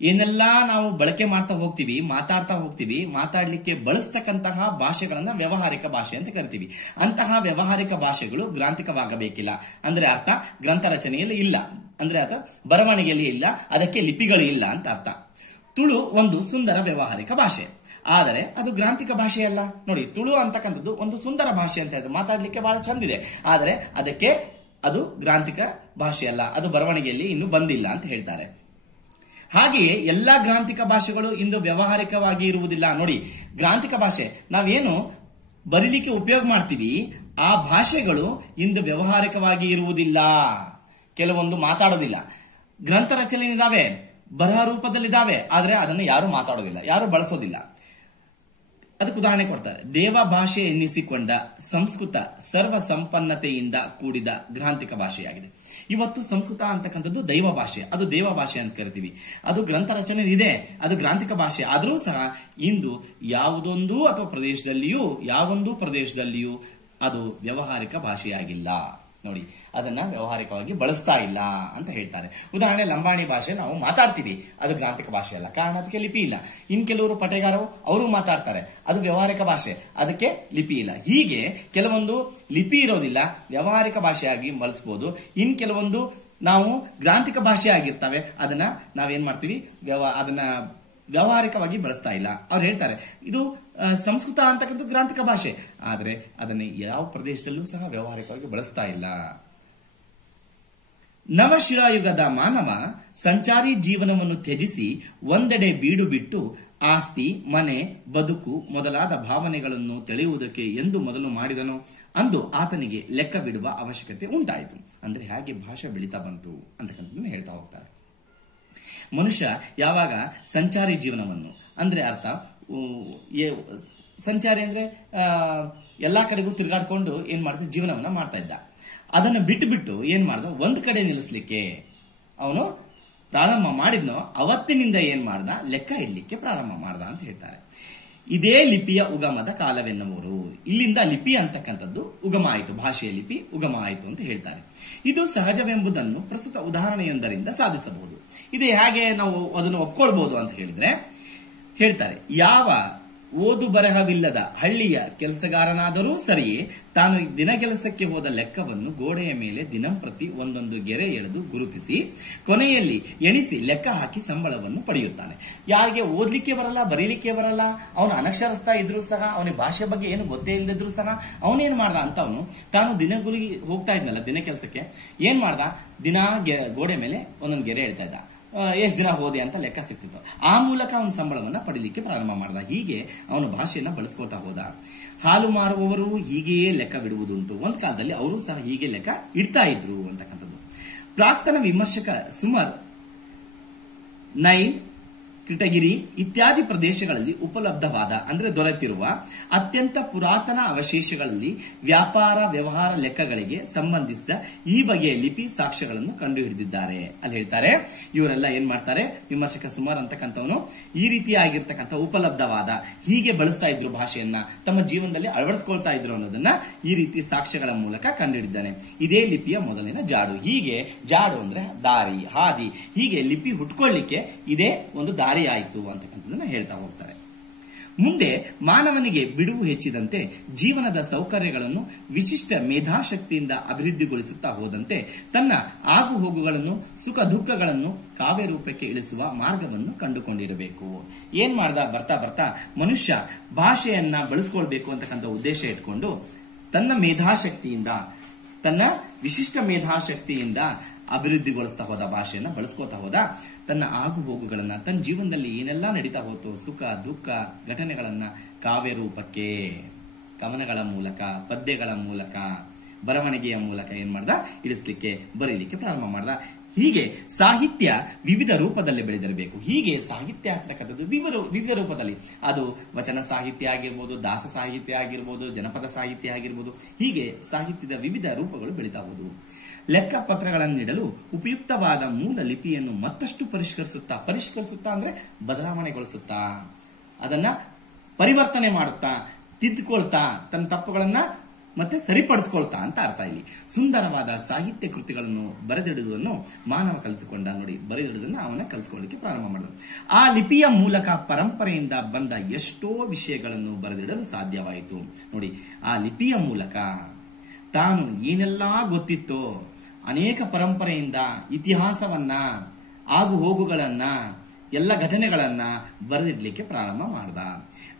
ಏನೆಲ್ಲಾ ನಾವು ಬಳಕೆ ಮಾಡ್ತಾ ಹೋಗ್ತೀವಿ, ಮಾತಾಡ್ತಾ ಹೋಗ್ತೀವಿ, ಮಾತಾಡ್ಲಿಕ್ಕೆ ಬಳಸ್ತಕ್ಕಂತಹ ಭಾಷೆಗಳನ್ನ ವ್ಯಾವಹಾರಿಕ ಭಾಷೆ ಅಂತ ಕರಿತೀವಿ. ಅಂತಹ ವ್ಯಾವಹಾರಿಕ ಭಾಷೆಗಳು ಗ್ರಾಂಥಿಕವಾಗಬೇಕಿಲ್ಲ. ಅಂದ್ರೆ ಅರ್ಥ ಗ್ರಂಥ ರಚನೆಯಲ್ಲಿ ಇಲ್ಲ, ಅಂದ್ರೆ ಅರ್ಥ ಬರವಣಿಗೆಯಲ್ಲಿ ಇಲ್ಲ, ಅದಕ್ಕೆ ಲಿಪಿಗಳು ಇಲ್ಲ ಅಂತ ಅರ್ಥ. ತುಳು ಒಂದು ಸುಂದರ ವ್ಯಾವಹಾರಿಕ ಭಾಷೆ, ಆದರೆ ಅದು ಗ್ರಾಂಥಿಕ ಭಾಷೆಯಲ್ಲ. ನೋಡಿ, ತುಳು ಅಂತಕ್ಕಂಥದ್ದು ಒಂದು ಸುಂದರ ಭಾಷೆ ಅಂತ ಹೇಳಿದ್ರೆ ಮಾತಾಡ್ಲಿಕ್ಕೆ ಬಹಳ ಚಂದಿದೆ, ಆದರೆ ಅದಕ್ಕೆ ಅದು ಗ್ರಾಂಥಿಕ ಭಾಷೆಯಲ್ಲ, ಅದು ಬರವಣಿಗೆಯಲ್ಲಿ ಇನ್ನು ಬಂದಿಲ್ಲ ಅಂತ ಹೇಳ್ತಾರೆ. ಹಾಗೆಯೇ ಎಲ್ಲಾ ಗ್ರಾಂಥಿಕ ಭಾಷೆಗಳು ಇಂದು ವ್ಯಾವಹಾರಿಕವಾಗಿ ಇರುವುದಿಲ್ಲ. ನೋಡಿ, ಗ್ರಾಂಥಿಕ ಭಾಷೆ ನಾವೇನು ಬರೀಲಿಕ್ಕೆ ಉಪಯೋಗ ಮಾಡ್ತೀವಿ, ಆ ಭಾಷೆಗಳು ಇಂದು ವ್ಯಾವಹಾರಿಕವಾಗಿ ಇರುವುದಿಲ್ಲ. ಕೆಲವೊಂದು ಮಾತಾಡೋದಿಲ್ಲ. ಗ್ರಂಥ ರಚನೆಯಿದ್ದಾವೆ, ಬರಹ ರೂಪದಲ್ಲಿದ್ದಾವೆ, ಆದರೆ ಅದನ್ನು ಯಾರು ಮಾತಾಡೋದಿಲ್ಲ, ಯಾರು ಬಳಸೋದಿಲ್ಲ. ಅದಕ್ಕೆ ಉದಾಹರಣೆ ಕೊಡ್ತಾರೆ. ದೇವ ಭಾಷೆ ಎನ್ನಿಸಿಕೊಂಡ ಸಂಸ್ಕೃತ ಸರ್ವ ಸಂಪನ್ನತೆಯಿಂದ ಕೂಡಿದ ಗ್ರಾಂಥಿಕ ಭಾಷೆಯಾಗಿದೆ. ಇವತ್ತು ಸಂಸ್ಕೃತ ಅಂತಕ್ಕಂಥದ್ದು ದೈವ ಭಾಷೆ, ಅದು ದೇವ ಭಾಷೆ ಅಂತ ಕರಿತೀವಿ. ಅದು ಗ್ರಂಥ ರಚನೆ ಇದೆ, ಅದು ಗ್ರಾಂಥಿಕ ಭಾಷೆ. ಆದರೂ ಸಹ ಇಂದು ಯಾವುದೊಂದು ಅಥವಾ ಯಾವೊಂದು ಪ್ರದೇಶದಲ್ಲಿಯೂ ಅದು ವ್ಯಾವಹಾರಿಕ ಭಾಷೆಯಾಗಿಲ್ಲ. ನೋಡಿ, ಅದನ್ನ ವ್ಯಾವಹಾರಿಕವಾಗಿ ಬಳಸ್ತಾ ಇಲ್ಲ ಅಂತ ಹೇಳ್ತಾರೆ. ಉದಾಹರಣೆ ಲಂಬಾಣಿ ಭಾಷೆ ನಾವು ಮಾತಾಡ್ತೀವಿ, ಅದು ಗ್ರಾಂಥಿಕ ಭಾಷೆ ಅಲ್ಲ, ಕಾರಣ ಅದಕ್ಕೆ ಲಿಪಿ ಇಲ್ಲ. ಇನ್ ಕೆಲವರು ಪಟೇಗಾರರು ಅವರು ಮಾತಾಡ್ತಾರೆ, ಅದು ವ್ಯಾವಹಾರಿಕ ಭಾಷೆ, ಅದಕ್ಕೆ ಲಿಪಿ ಇಲ್ಲ. ಹೀಗೆ ಕೆಲವೊಂದು ಲಿಪಿ ಇರೋದಿಲ್ಲ, ವ್ಯಾವಹಾರಿಕ ಭಾಷೆಯಾಗಿ ಬಳಸಬಹುದು. ಇನ್ ಕೆಲವೊಂದು ನಾವು ಗ್ರಾಂಥಿಕ ಭಾಷೆ ಆಗಿರ್ತವೆ, ಅದನ್ನ ನಾವೇನ್ ಮಾಡ್ತೀವಿ, ಅದನ್ನ ವ್ಯಾವಹಾರಿಕವಾಗಿ ಬಳಸ್ತಾ ಇಲ್ಲ. ಅವ್ರು ಹೇಳ್ತಾರೆ ಇದು ಸಂಸ್ಕೃತ ಅಂತಕ್ಕಂಥ ಗ್ರಾಂಥಿಕ ಭಾಷೆ, ಆದರೆ ಅದನ್ನ ಯಾವ ಪ್ರದೇಶದಲ್ಲೂ ಸಹ ವ್ಯಾವಹಾರಿಕವಾಗಿ ಬಳಸ್ತಾ ಇಲ್ಲ. ನವಶಿಲಾಯುಗದ ಮಾನವ ಸಂಚಾರಿ ಜೀವನವನ್ನು ತ್ಯಜಿಸಿ ಒಂದೆಡೆ ಬೀಡು ಬಿಟ್ಟು ಆಸ್ತಿ, ಮನೆ, ಬದುಕು ಮೊದಲಾದ ಭಾವನೆಗಳನ್ನು ತಿಳಿಯುವುದಕ್ಕೆ ಎಂದು ಮೊದಲು ಮಾಡಿದನೋ ಅಂದು ಆತನಿಗೆ ಲೆಕ್ಕ ಬಿಡುವ ಅವಶ್ಯಕತೆ ಉಂಟಾಯಿತು. ಅಂದ್ರೆ ಹಾಗೆ ಭಾಷೆ ಬೆಳೀತಾ ಬಂತು ಅಂತಕ್ಕಂಥದ್ದನ್ನು ಹೇಳ್ತಾ ಹೋಗ್ತಾರೆ. ಮನುಷ್ಯ ಯಾವಾಗ ಸಂಚಾರಿ ಜೀವನವನ್ನು, ಅಂದ್ರೆ ಅರ್ಥ ಸಂಚಾರಿ ಅಂದ್ರೆ ಎಲ್ಲಾ ಕಡೆಗೂ ತಿರುಗಾಡ್ಕೊಂಡು ಏನ್ ಮಾಡ್ತಾ ಜೀವನವನ್ನ ಮಾಡ್ತಾ ಇದ್ದ. ಅದನ್ನ ಬಿಟ್ಟು ಏನ್ ಮಾಡ್ದ, ಒಂದ್ ಕಡೆ ನಿಲ್ಲಿಸ್ಲಿಕ್ಕೆ ಅವನು ಪ್ರಾರಂಭ ಮಾಡಿದ್ನೋ ಅವತ್ತಿನಿಂದ ಏನ್ ಮಾಡ್ದ, ಲೆಕ್ಕ ಇಡ್ಲಿಕ್ಕೆ ಪ್ರಾರಂಭ ಮಾಡ್ದ ಅಂತ ಹೇಳ್ತಾರೆ. ಇದೇ ಲಿಪಿಯ ಉಗಮದ ಕಾಲವೆನ್ನುವರು. ಇಲ್ಲಿಂದ ಲಿಪಿ ಅಂತಕ್ಕಂಥದ್ದು ಉಗಮ ಆಯಿತು, ಭಾಷೆಯ ಲಿಪಿ ಉಗಮ ಆಯಿತು ಅಂತ ಹೇಳ್ತಾರೆ. ಇದು ಸಹಜವೆಂಬುದನ್ನು ಪ್ರಸ್ತುತ ಉದಾಹರಣೆಯೊಂದರಿಂದ ಸಾಧಿಸಬಹುದು. ಇದು ಹೇಗೆ ನಾವು ಅದನ್ನು ಒಪ್ಕೊಳ್ಬಹುದು ಅಂತ ಹೇಳಿದ್ರೆ ಹೇಳ್ತಾರೆ. ಯಾವ ಓದು ಬರಹವಿಲ್ಲದ ಹಳ್ಳಿಯ ಕೆಲಸಗಾರನಾದರೂ ಸರಿಯೇ ತಾನು ದಿನ ಕೆಲಸಕ್ಕೆ ಹೋದ ಲೆಕ್ಕವನ್ನು ಗೋಡೆಯ ಮೇಲೆ ದಿನಂಪ್ರತಿ ಒಂದೊಂದು ಗೆರೆ ಎಳೆದು ಗುರುತಿಸಿ ಕೊನೆಯಲ್ಲಿ ಎಣಿಸಿ ಲೆಕ್ಕ ಹಾಕಿ ಸಂಬಳವನ್ನು ಪಡೆಯುತ್ತಾನೆ. ಯಾರಿಗೆ ಓದ್ಲಿಕ್ಕೆ ಬರಲ್ಲ, ಬರೀಲಿಕ್ಕೆ ಬರಲ್ಲ, ಅವನು ಅನಕ್ಷರಸ್ಥ ಇದ್ರೂ ಸಹ, ಅವನಿಗೆ ಭಾಷೆ ಬಗ್ಗೆ ಏನು ಗೊತ್ತೇ ಇಲ್ಲದಿದ್ರು ಸಹ ಅವನೇನ್ ಮಾಡ್ದ ಅಂತ ಅವನು ತಾನು ದಿನಗಳಿಗೆ ಹೋಗ್ತಾ ಇದ್ನಲ್ಲ ದಿನ ಕೆಲಸಕ್ಕೆ, ಏನ್ ಮಾಡ್ದ, ದಿನ ಗೋಡೆ ಮೇಲೆ ಒಂದೊಂದು ಗೆರೆ ಎಳ್ತಾ ಇದ್ದ. ಎಷ್ಟು ದಿನ ಹೋದೆ ಅಂತ ಲೆಕ್ಕ ಸಿಕ್ತಿತ್ತು. ಆ ಮೂಲಕ ಅವನ ಸಂಬಳವನ್ನ ಪಡೀಲಿಕ್ಕೆ ಪ್ರಾರಂಭ ಮಾಡ್ದ. ಹೀಗೆ ಅವನು ಭಾಷೆಯನ್ನ ಬಳಸ್ಕೊಳ್ತಾ ಹೋದ. ಹಾಲು ಮಾರುವವರು ಹೀಗೆಯೇ ಲೆಕ್ಕ ಬಿಡುವುದುಂಟು. ಒಂದ್ ಕಾಲದಲ್ಲಿ ಅವರು ಸಹ ಹೀಗೆ ಲೆಕ್ಕ ಇಡ್ತಾ ಇದ್ರು ಅಂತಕ್ಕಂಥದ್ದು. ಪ್ರಾಕ್ತನ ವಿಮರ್ಶಕ ಸುಮರ್ ನೈಲ್, ಕ್ರಿಟಗಿರಿ ಇತ್ಯಾದಿ ಪ್ರದೇಶಗಳಲ್ಲಿ ಉಪಲಬ್ಧವಾದ ಅಂದ್ರೆ ದೊರೆತಿರುವ ಅತ್ಯಂತ ಪುರಾತನ ಅವಶೇಷಗಳಲ್ಲಿ ವ್ಯಾಪಾರ ವ್ಯವಹಾರ ಲೆಕ್ಕಗಳಿಗೆ ಸಂಬಂಧಿಸಿದ ಈ ಬಗೆಯ ಲಿಪಿ ಸಾಕ್ಷ್ಯಗಳನ್ನು ಕಂಡುಹಿಡಿದಿದ್ದಾರೆ. ಅಲ್ಲಿ ಹೇಳ್ತಾರೆ, ಇವರೆಲ್ಲ ಏನ್ ಮಾಡ್ತಾರೆ, ವಿಮರ್ಶಕ ಸುಮಾರ್ ಅಂತಕ್ಕಂಥವನು ಈ ರೀತಿಯಾಗಿರ್ತಕ್ಕಂಥ ಉಪಲಬ್ಧವಾದ, ಹೀಗೆ ಬಳಸ್ತಾ ಇದ್ರು ಭಾಷೆಯನ್ನ, ತಮ್ಮ ಜೀವನದಲ್ಲಿ ಅಳವಡಿಸಿಕೊಳ್ತಾ ಇದ್ರು ಅನ್ನೋದನ್ನ ಈ ರೀತಿ ಸಾಕ್ಷ್ಯಗಳ ಮೂಲಕ ಕಂಡುಹಿಡಿದ್ದಾನೆ. ಇದೇ ಲಿಪಿಯ ಮೊದಲಿನ ಜಾಡು. ಹೀಗೆ ಜಾಡು ಅಂದ್ರೆ ದಾರಿ, ಹಾದಿ, ಹೀಗೆ ಲಿಪಿ ಹುಟ್ಕೊಳ್ಳಿಕ್ಕೆ ಇದೇ ಒಂದು ದಾರಿ ಆಯಿತು ಅಂತಕ್ಕಂಥದ್ದನ್ನ ಹೇಳ್ತಾ ಹೋಗ್ತಾರೆ. ಮುಂದೆ ಮಾನವನಿಗೆ ಬಿಡುವು ಹೆಚ್ಚಿದಂತೆ ಜೀವನದ ಸೌಕರ್ಯಗಳನ್ನು ವಿಶಿಷ್ಟ ಮೇಧಾಶಕ್ತಿಯಿಂದ ಅಭಿವೃದ್ಧಿಗೊಳಿಸುತ್ತಾ ಹೋದಂತೆ ತನ್ನ ಆಗು ಹೋಗುಗಳನ್ನು, ಸುಖ ದುಃಖಗಳನ್ನು ಕಾವ್ಯ ರೂಪಕ್ಕೆ ಇಳಿಸುವ ಮಾರ್ಗವನ್ನು ಕಂಡುಕೊಂಡಿರಬೇಕು. ಏನ್ ಮಾಡ್ದ, ಬರ್ತಾ ಬರ್ತಾ ಮನುಷ್ಯ ಭಾಷೆಯನ್ನ ಬಳಸ್ಕೊಳ್ಬೇಕು ಅಂತಕ್ಕಂಥ ಉದ್ದೇಶ ಇಟ್ಕೊಂಡು ತನ್ನ ಮೇಧಾಶಕ್ತಿಯಿಂದ, ತನ್ನ ವಿಶಿಷ್ಟ ಮೇಧಾಶಕ್ತಿಯಿಂದ ಅಭಿವೃದ್ಧಿಗೊಳಿಸ್ತಾ ಹೋದ, ಭಾಷೆಯನ್ನ ಬಳಸ್ಕೋತಾ ಹೋದ. ತನ್ನ ಆಗು ಹೋಗುಗಳನ್ನ, ತನ್ನ ಜೀವನದಲ್ಲಿ ಏನೆಲ್ಲಾ ನಡೀತಾ ಹೋತು, ಸುಖ ದುಃಖ ಘಟನೆಗಳನ್ನ ಕಾವ್ಯ ರೂಪಕ್ಕೆ, ಕವನಗಳ ಮೂಲಕ, ಪದ್ಯಗಳ ಮೂಲಕ, ಬರವಣಿಗೆಯ ಮೂಲಕ ಏನ್ ಮಾಡ್ದ, ಇಳಿಸ್ಲಿಕ್ಕೆ, ಬರೀಲಿಕ್ಕೆ ಪ್ರಾರಂಭ ಮಾಡ್ದ. ಹೀಗೆ ಸಾಹಿತ್ಯ ವಿವಿಧ ರೂಪದಲ್ಲಿ ಬೆಳೆದಿರಬೇಕು. ಹೀಗೆ ಸಾಹಿತ್ಯ ಆಗ್ತಕ್ಕಂಥದ್ದು ವಿವಿಧ ರೂಪದಲ್ಲಿ, ಅದು ವಚನ ಸಾಹಿತ್ಯ ಆಗಿರ್ಬೋದು, ದಾಸ ಸಾಹಿತ್ಯ ಆಗಿರ್ಬೋದು, ಜನಪದ ಸಾಹಿತ್ಯ ಆಗಿರ್ಬೋದು, ಹೀಗೆ ಸಾಹಿತ್ಯದ ವಿವಿಧ ರೂಪಗಳು ಬೆಳೀತಾ ಹೋದವು. ಲೆಕ್ಕಪತ್ರಗಳನ್ನಿಡಲು ಉಪಯುಕ್ತವಾದ ಮೂಲ ಲಿಪಿಯನ್ನು ಮತ್ತಷ್ಟು ಪರಿಷ್ಕರಿಸುತ್ತಾ ಅಂದ್ರೆ ಬದಲಾವಣೆಗೊಳಿಸುತ್ತಾ, ಅದನ್ನ ಪರಿವರ್ತನೆ ಮಾಡುತ್ತಾ, ತಿದ್ದುಕೊಳ್ತಾ, ತನ್ನ ತಪ್ಪುಗಳನ್ನ ಮತ್ತೆ ಸರಿಪಡಿಸ್ಕೊಳ್ತಾ ಅಂತ ಅರ್ಥ. ಇಲ್ಲಿ ಸುಂದರವಾದ ಸಾಹಿತ್ಯ ಕೃತಿಗಳನ್ನು ಬರೆದಿಡುವುದನ್ನು ಮಾನವ ಕಲಿತುಕೊಂಡ. ನೋಡಿ, ಬರೆದಿಡುವುದನ್ನು ಅವನ ಕಲಿತುಕೊಳ್ಳಲಿಕ್ಕೆ ಪ್ರಾರಂಭ ಮಾಡಿದ. ಆ ಲಿಪಿಯ ಮೂಲಕ ಪರಂಪರೆಯಿಂದ ಬಂದ ಎಷ್ಟೋ ವಿಷಯಗಳನ್ನು ಬರೆದಿಡಲು ಸಾಧ್ಯವಾಯಿತು. ನೋಡಿ, ಆ ಲಿಪಿಯ ಮೂಲಕ ತಾನು ಏನೆಲ್ಲಾ ಗೊತ್ತಿತ್ತೋ ಅನೇಕ ಪರಂಪರೆಯಿಂದ ಇತಿಹಾಸವನ್ನ, ಆಗು ಹೋಗುಗಳನ್ನ, ಎಲ್ಲ ಘಟನೆಗಳನ್ನ ಬರೆದಿಡ್ಲಿಕ್ಕೆ ಪ್ರಾರಂಭ ಮಾಡ್ದ.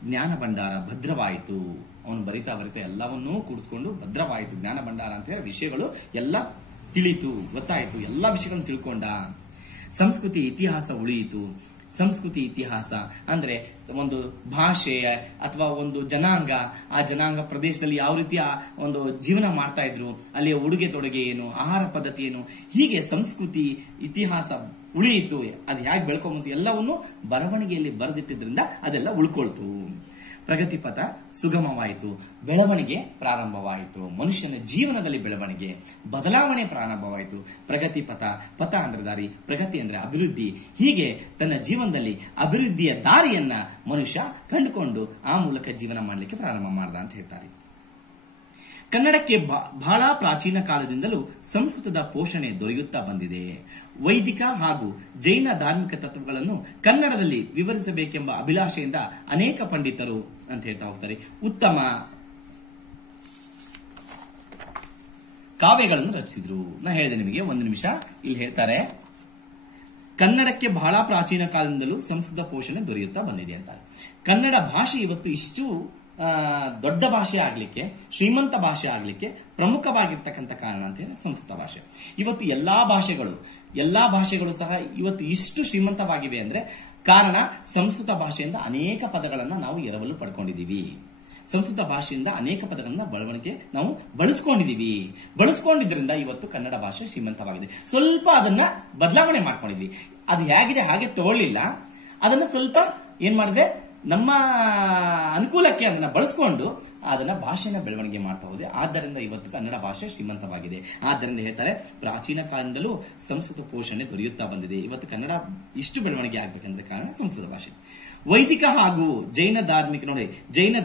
ಜ್ಞಾನ ಭಂಡಾರ ಭದ್ರವಾಯಿತು. ಅವನು ಬರಿತಾ ಎಲ್ಲವನ್ನೂ ಕೂಡಿಸ್ಕೊಂಡು ಭದ್ರವಾಯಿತು. ಜ್ಞಾನ ಭಂಡಾರ ಅಂತ ಹೇಳಿ ವಿಷಯಗಳು ಎಲ್ಲ ತಿಳಿತು, ಗೊತ್ತಾಯಿತು, ಎಲ್ಲ ವಿಷಯಗಳನ್ನು ತಿಳ್ಕೊಂಡ. ಸಂಸ್ಕೃತಿ ಇತಿಹಾಸ ಉಳಿಯಿತು. ಸಂಸ್ಕೃತಿ ಇತಿಹಾಸ ಅಂದ್ರೆ ಒಂದು ಭಾಷೆ ಅಥವಾ ಒಂದು ಜನಾಂಗ, ಆ ಜನಾಂಗ ಪ್ರದೇಶದಲ್ಲಿ ಯಾವ ರೀತಿಯ ಒಂದು ಜೀವನ ಮಾಡ್ತಾ ಇದ್ರು, ಅಲ್ಲಿಯ ಉಡುಗೆ ತೊಡುಗೆ ಏನು, ಆಹಾರ ಪದ್ಧತಿ ಏನು, ಹೀಗೆ ಸಂಸ್ಕೃತಿ ಇತಿಹಾಸ ಉಳಿಯಿತು. ಅದು ಹೇಗೆ ಬೆಳ್ಕೊಂಬಂತು ಎಲ್ಲವನ್ನು ಬರವಣಿಗೆಯಲ್ಲಿ ಬರೆದಿಟ್ಟಿದ್ರಿಂದ ಅದೆಲ್ಲ ಉಳ್ಕೊಳ್ತು. ಪ್ರಗತಿ ಪಥ ಸುಗಮವಾಯಿತು. ಬೆಳವಣಿಗೆ ಪ್ರಾರಂಭವಾಯಿತು. ಮನುಷ್ಯನ ಜೀವನದಲ್ಲಿ ಬೆಳವಣಿಗೆ, ಬದಲಾವಣೆ ಪ್ರಾರಂಭವಾಯಿತು. ಪ್ರಗತಿ ಪಥ ಅಂದ್ರೆ ದಾರಿ, ಪ್ರಗತಿ ಅಂದ್ರೆ ಅಭಿವೃದ್ಧಿ. ಹೀಗೆ ತನ್ನ ಜೀವನದಲ್ಲಿ ಅಭಿವೃದ್ಧಿಯ ದಾರಿಯನ್ನ ಮನುಷ್ಯ ಕಂಡುಕೊಂಡು ಆ ಮೂಲಕ ಜೀವನ ಮಾಡಲಿಕ್ಕೆ ಪ್ರಾರಂಭ ಮಾಡ್ದ ಅಂತ ಹೇಳ್ತಾರೆ. ಕನ್ನಡಕ್ಕೆ ಬಹಳ ಪ್ರಾಚೀನ ಕಾಲದಿಂದಲೂ ಸಂಸ್ಕೃತದ ಪೋಷಣೆ ದೊರೆಯುತ್ತಾ ಬಂದಿದೆ. ವೈದಿಕ ಹಾಗೂ ಜೈನ ಧಾರ್ಮಿಕ ತತ್ವಗಳನ್ನು ಕನ್ನಡದಲ್ಲಿ ವಿವರಿಸಬೇಕೆಂಬ ಅಭಿಲಾಷೆಯಿಂದ ಅನೇಕ ಪಂಡಿತರು ಅಂತ ಹೇಳ್ತಾ ಹೋಗ್ತಾರೆ ಉತ್ತಮ ಕಾವ್ಯಗಳನ್ನು ರಚಿಸಿದ್ರು. ನಾ ಹೇಳಿದೆ ನಿಮಗೆ, ಒಂದು ನಿಮಿಷ ಇಲ್ಲಿ ಹೇಳ್ತಾರೆ. ಕನ್ನಡಕ್ಕೆ ಬಹಳ ಪ್ರಾಚೀನ ಕಾಲದಿಂದಲೂ ಸಂಸ್ಕೃತ ಪೋಷಣೆ ದೊರೆಯುತ್ತಾ ಬಂದಿದೆ ಅಂತ. ಕನ್ನಡ ಭಾಷೆ ಇವತ್ತು ಇಷ್ಟು ದೊಡ್ಡ ಭಾಷೆ ಆಗ್ಲಿಕ್ಕೆ, ಶ್ರೀಮಂತ ಭಾಷೆ ಆಗ್ಲಿಕ್ಕೆ ಪ್ರಮುಖವಾಗಿರ್ತಕ್ಕಂಥ ಕಾರಣ ಅಂತ ಹೇಳಿ ಸಂಸ್ಕೃತ ಭಾಷೆ. ಇವತ್ತು ಎಲ್ಲಾ ಭಾಷೆಗಳು ಸಹ ಇವತ್ತು ಇಷ್ಟು ಶ್ರೀಮಂತವಾಗಿವೆ ಅಂದ್ರೆ ಕಾರಣ ಸಂಸ್ಕೃತ ಭಾಷೆಯಿಂದ ಅನೇಕ ಪದಗಳನ್ನ ನಾವು ಎರವಲು ಪಡ್ಕೊಂಡಿದ್ದೀವಿ. ಸಂಸ್ಕೃತ ಭಾಷೆಯಿಂದ ಅನೇಕ ಪದಗಳನ್ನ ಬೆಳವಣಿಗೆ ನಾವು ಬಳಸ್ಕೊಂಡಿದ್ರಿಂದ ಇವತ್ತು ಕನ್ನಡ ಭಾಷೆ ಶ್ರೀಮಂತವಾಗಿದೆ. ಸ್ವಲ್ಪ ಅದನ್ನ ಬದಲಾವಣೆ ಮಾಡ್ಕೊಂಡಿದ್ವಿ. ಅದು ಹೇಗಿದೆ ಹಾಗೆ ತಗೊಳ್ಳಿಲ್ಲ, ಅದನ್ನ ಸ್ವಲ್ಪ ಏನ್ ಮಾಡಿದ್ರೆ ನಮ್ಮ ಅನುಕೂಲಕ್ಕೆ ಅದನ್ನ ಬಳಸ್ಕೊಂಡು ಅದನ್ನ ಭಾಷೆನ ಬೆಳವಣಿಗೆ ಮಾಡ್ತಾ ಹೋದೆ. ಆದ್ದರಿಂದ ಇವತ್ತು ಕನ್ನಡ ಭಾಷೆ ಶ್ರೀಮಂತವಾಗಿದೆ. ಆದ್ದರಿಂದ ಹೇಳ್ತಾರೆ, ಪ್ರಾಚೀನ ಕಾಲದಿಂದಲೂ ಸಂಸ್ಕೃತ ಪೋಷಣೆ ದೊರೆಯುತ್ತಾ ಬಂದಿದೆ. ಇವತ್ತು ಕನ್ನಡ ಇಷ್ಟು ಬೆಳವಣಿಗೆ ಆಗ್ಬೇಕಂದ್ರೆ ಕಾರಣ ಸಂಸ್ಕೃತ ಭಾಷೆ. ವೈದಿಕ ಹಾಗೂ ಜೈನ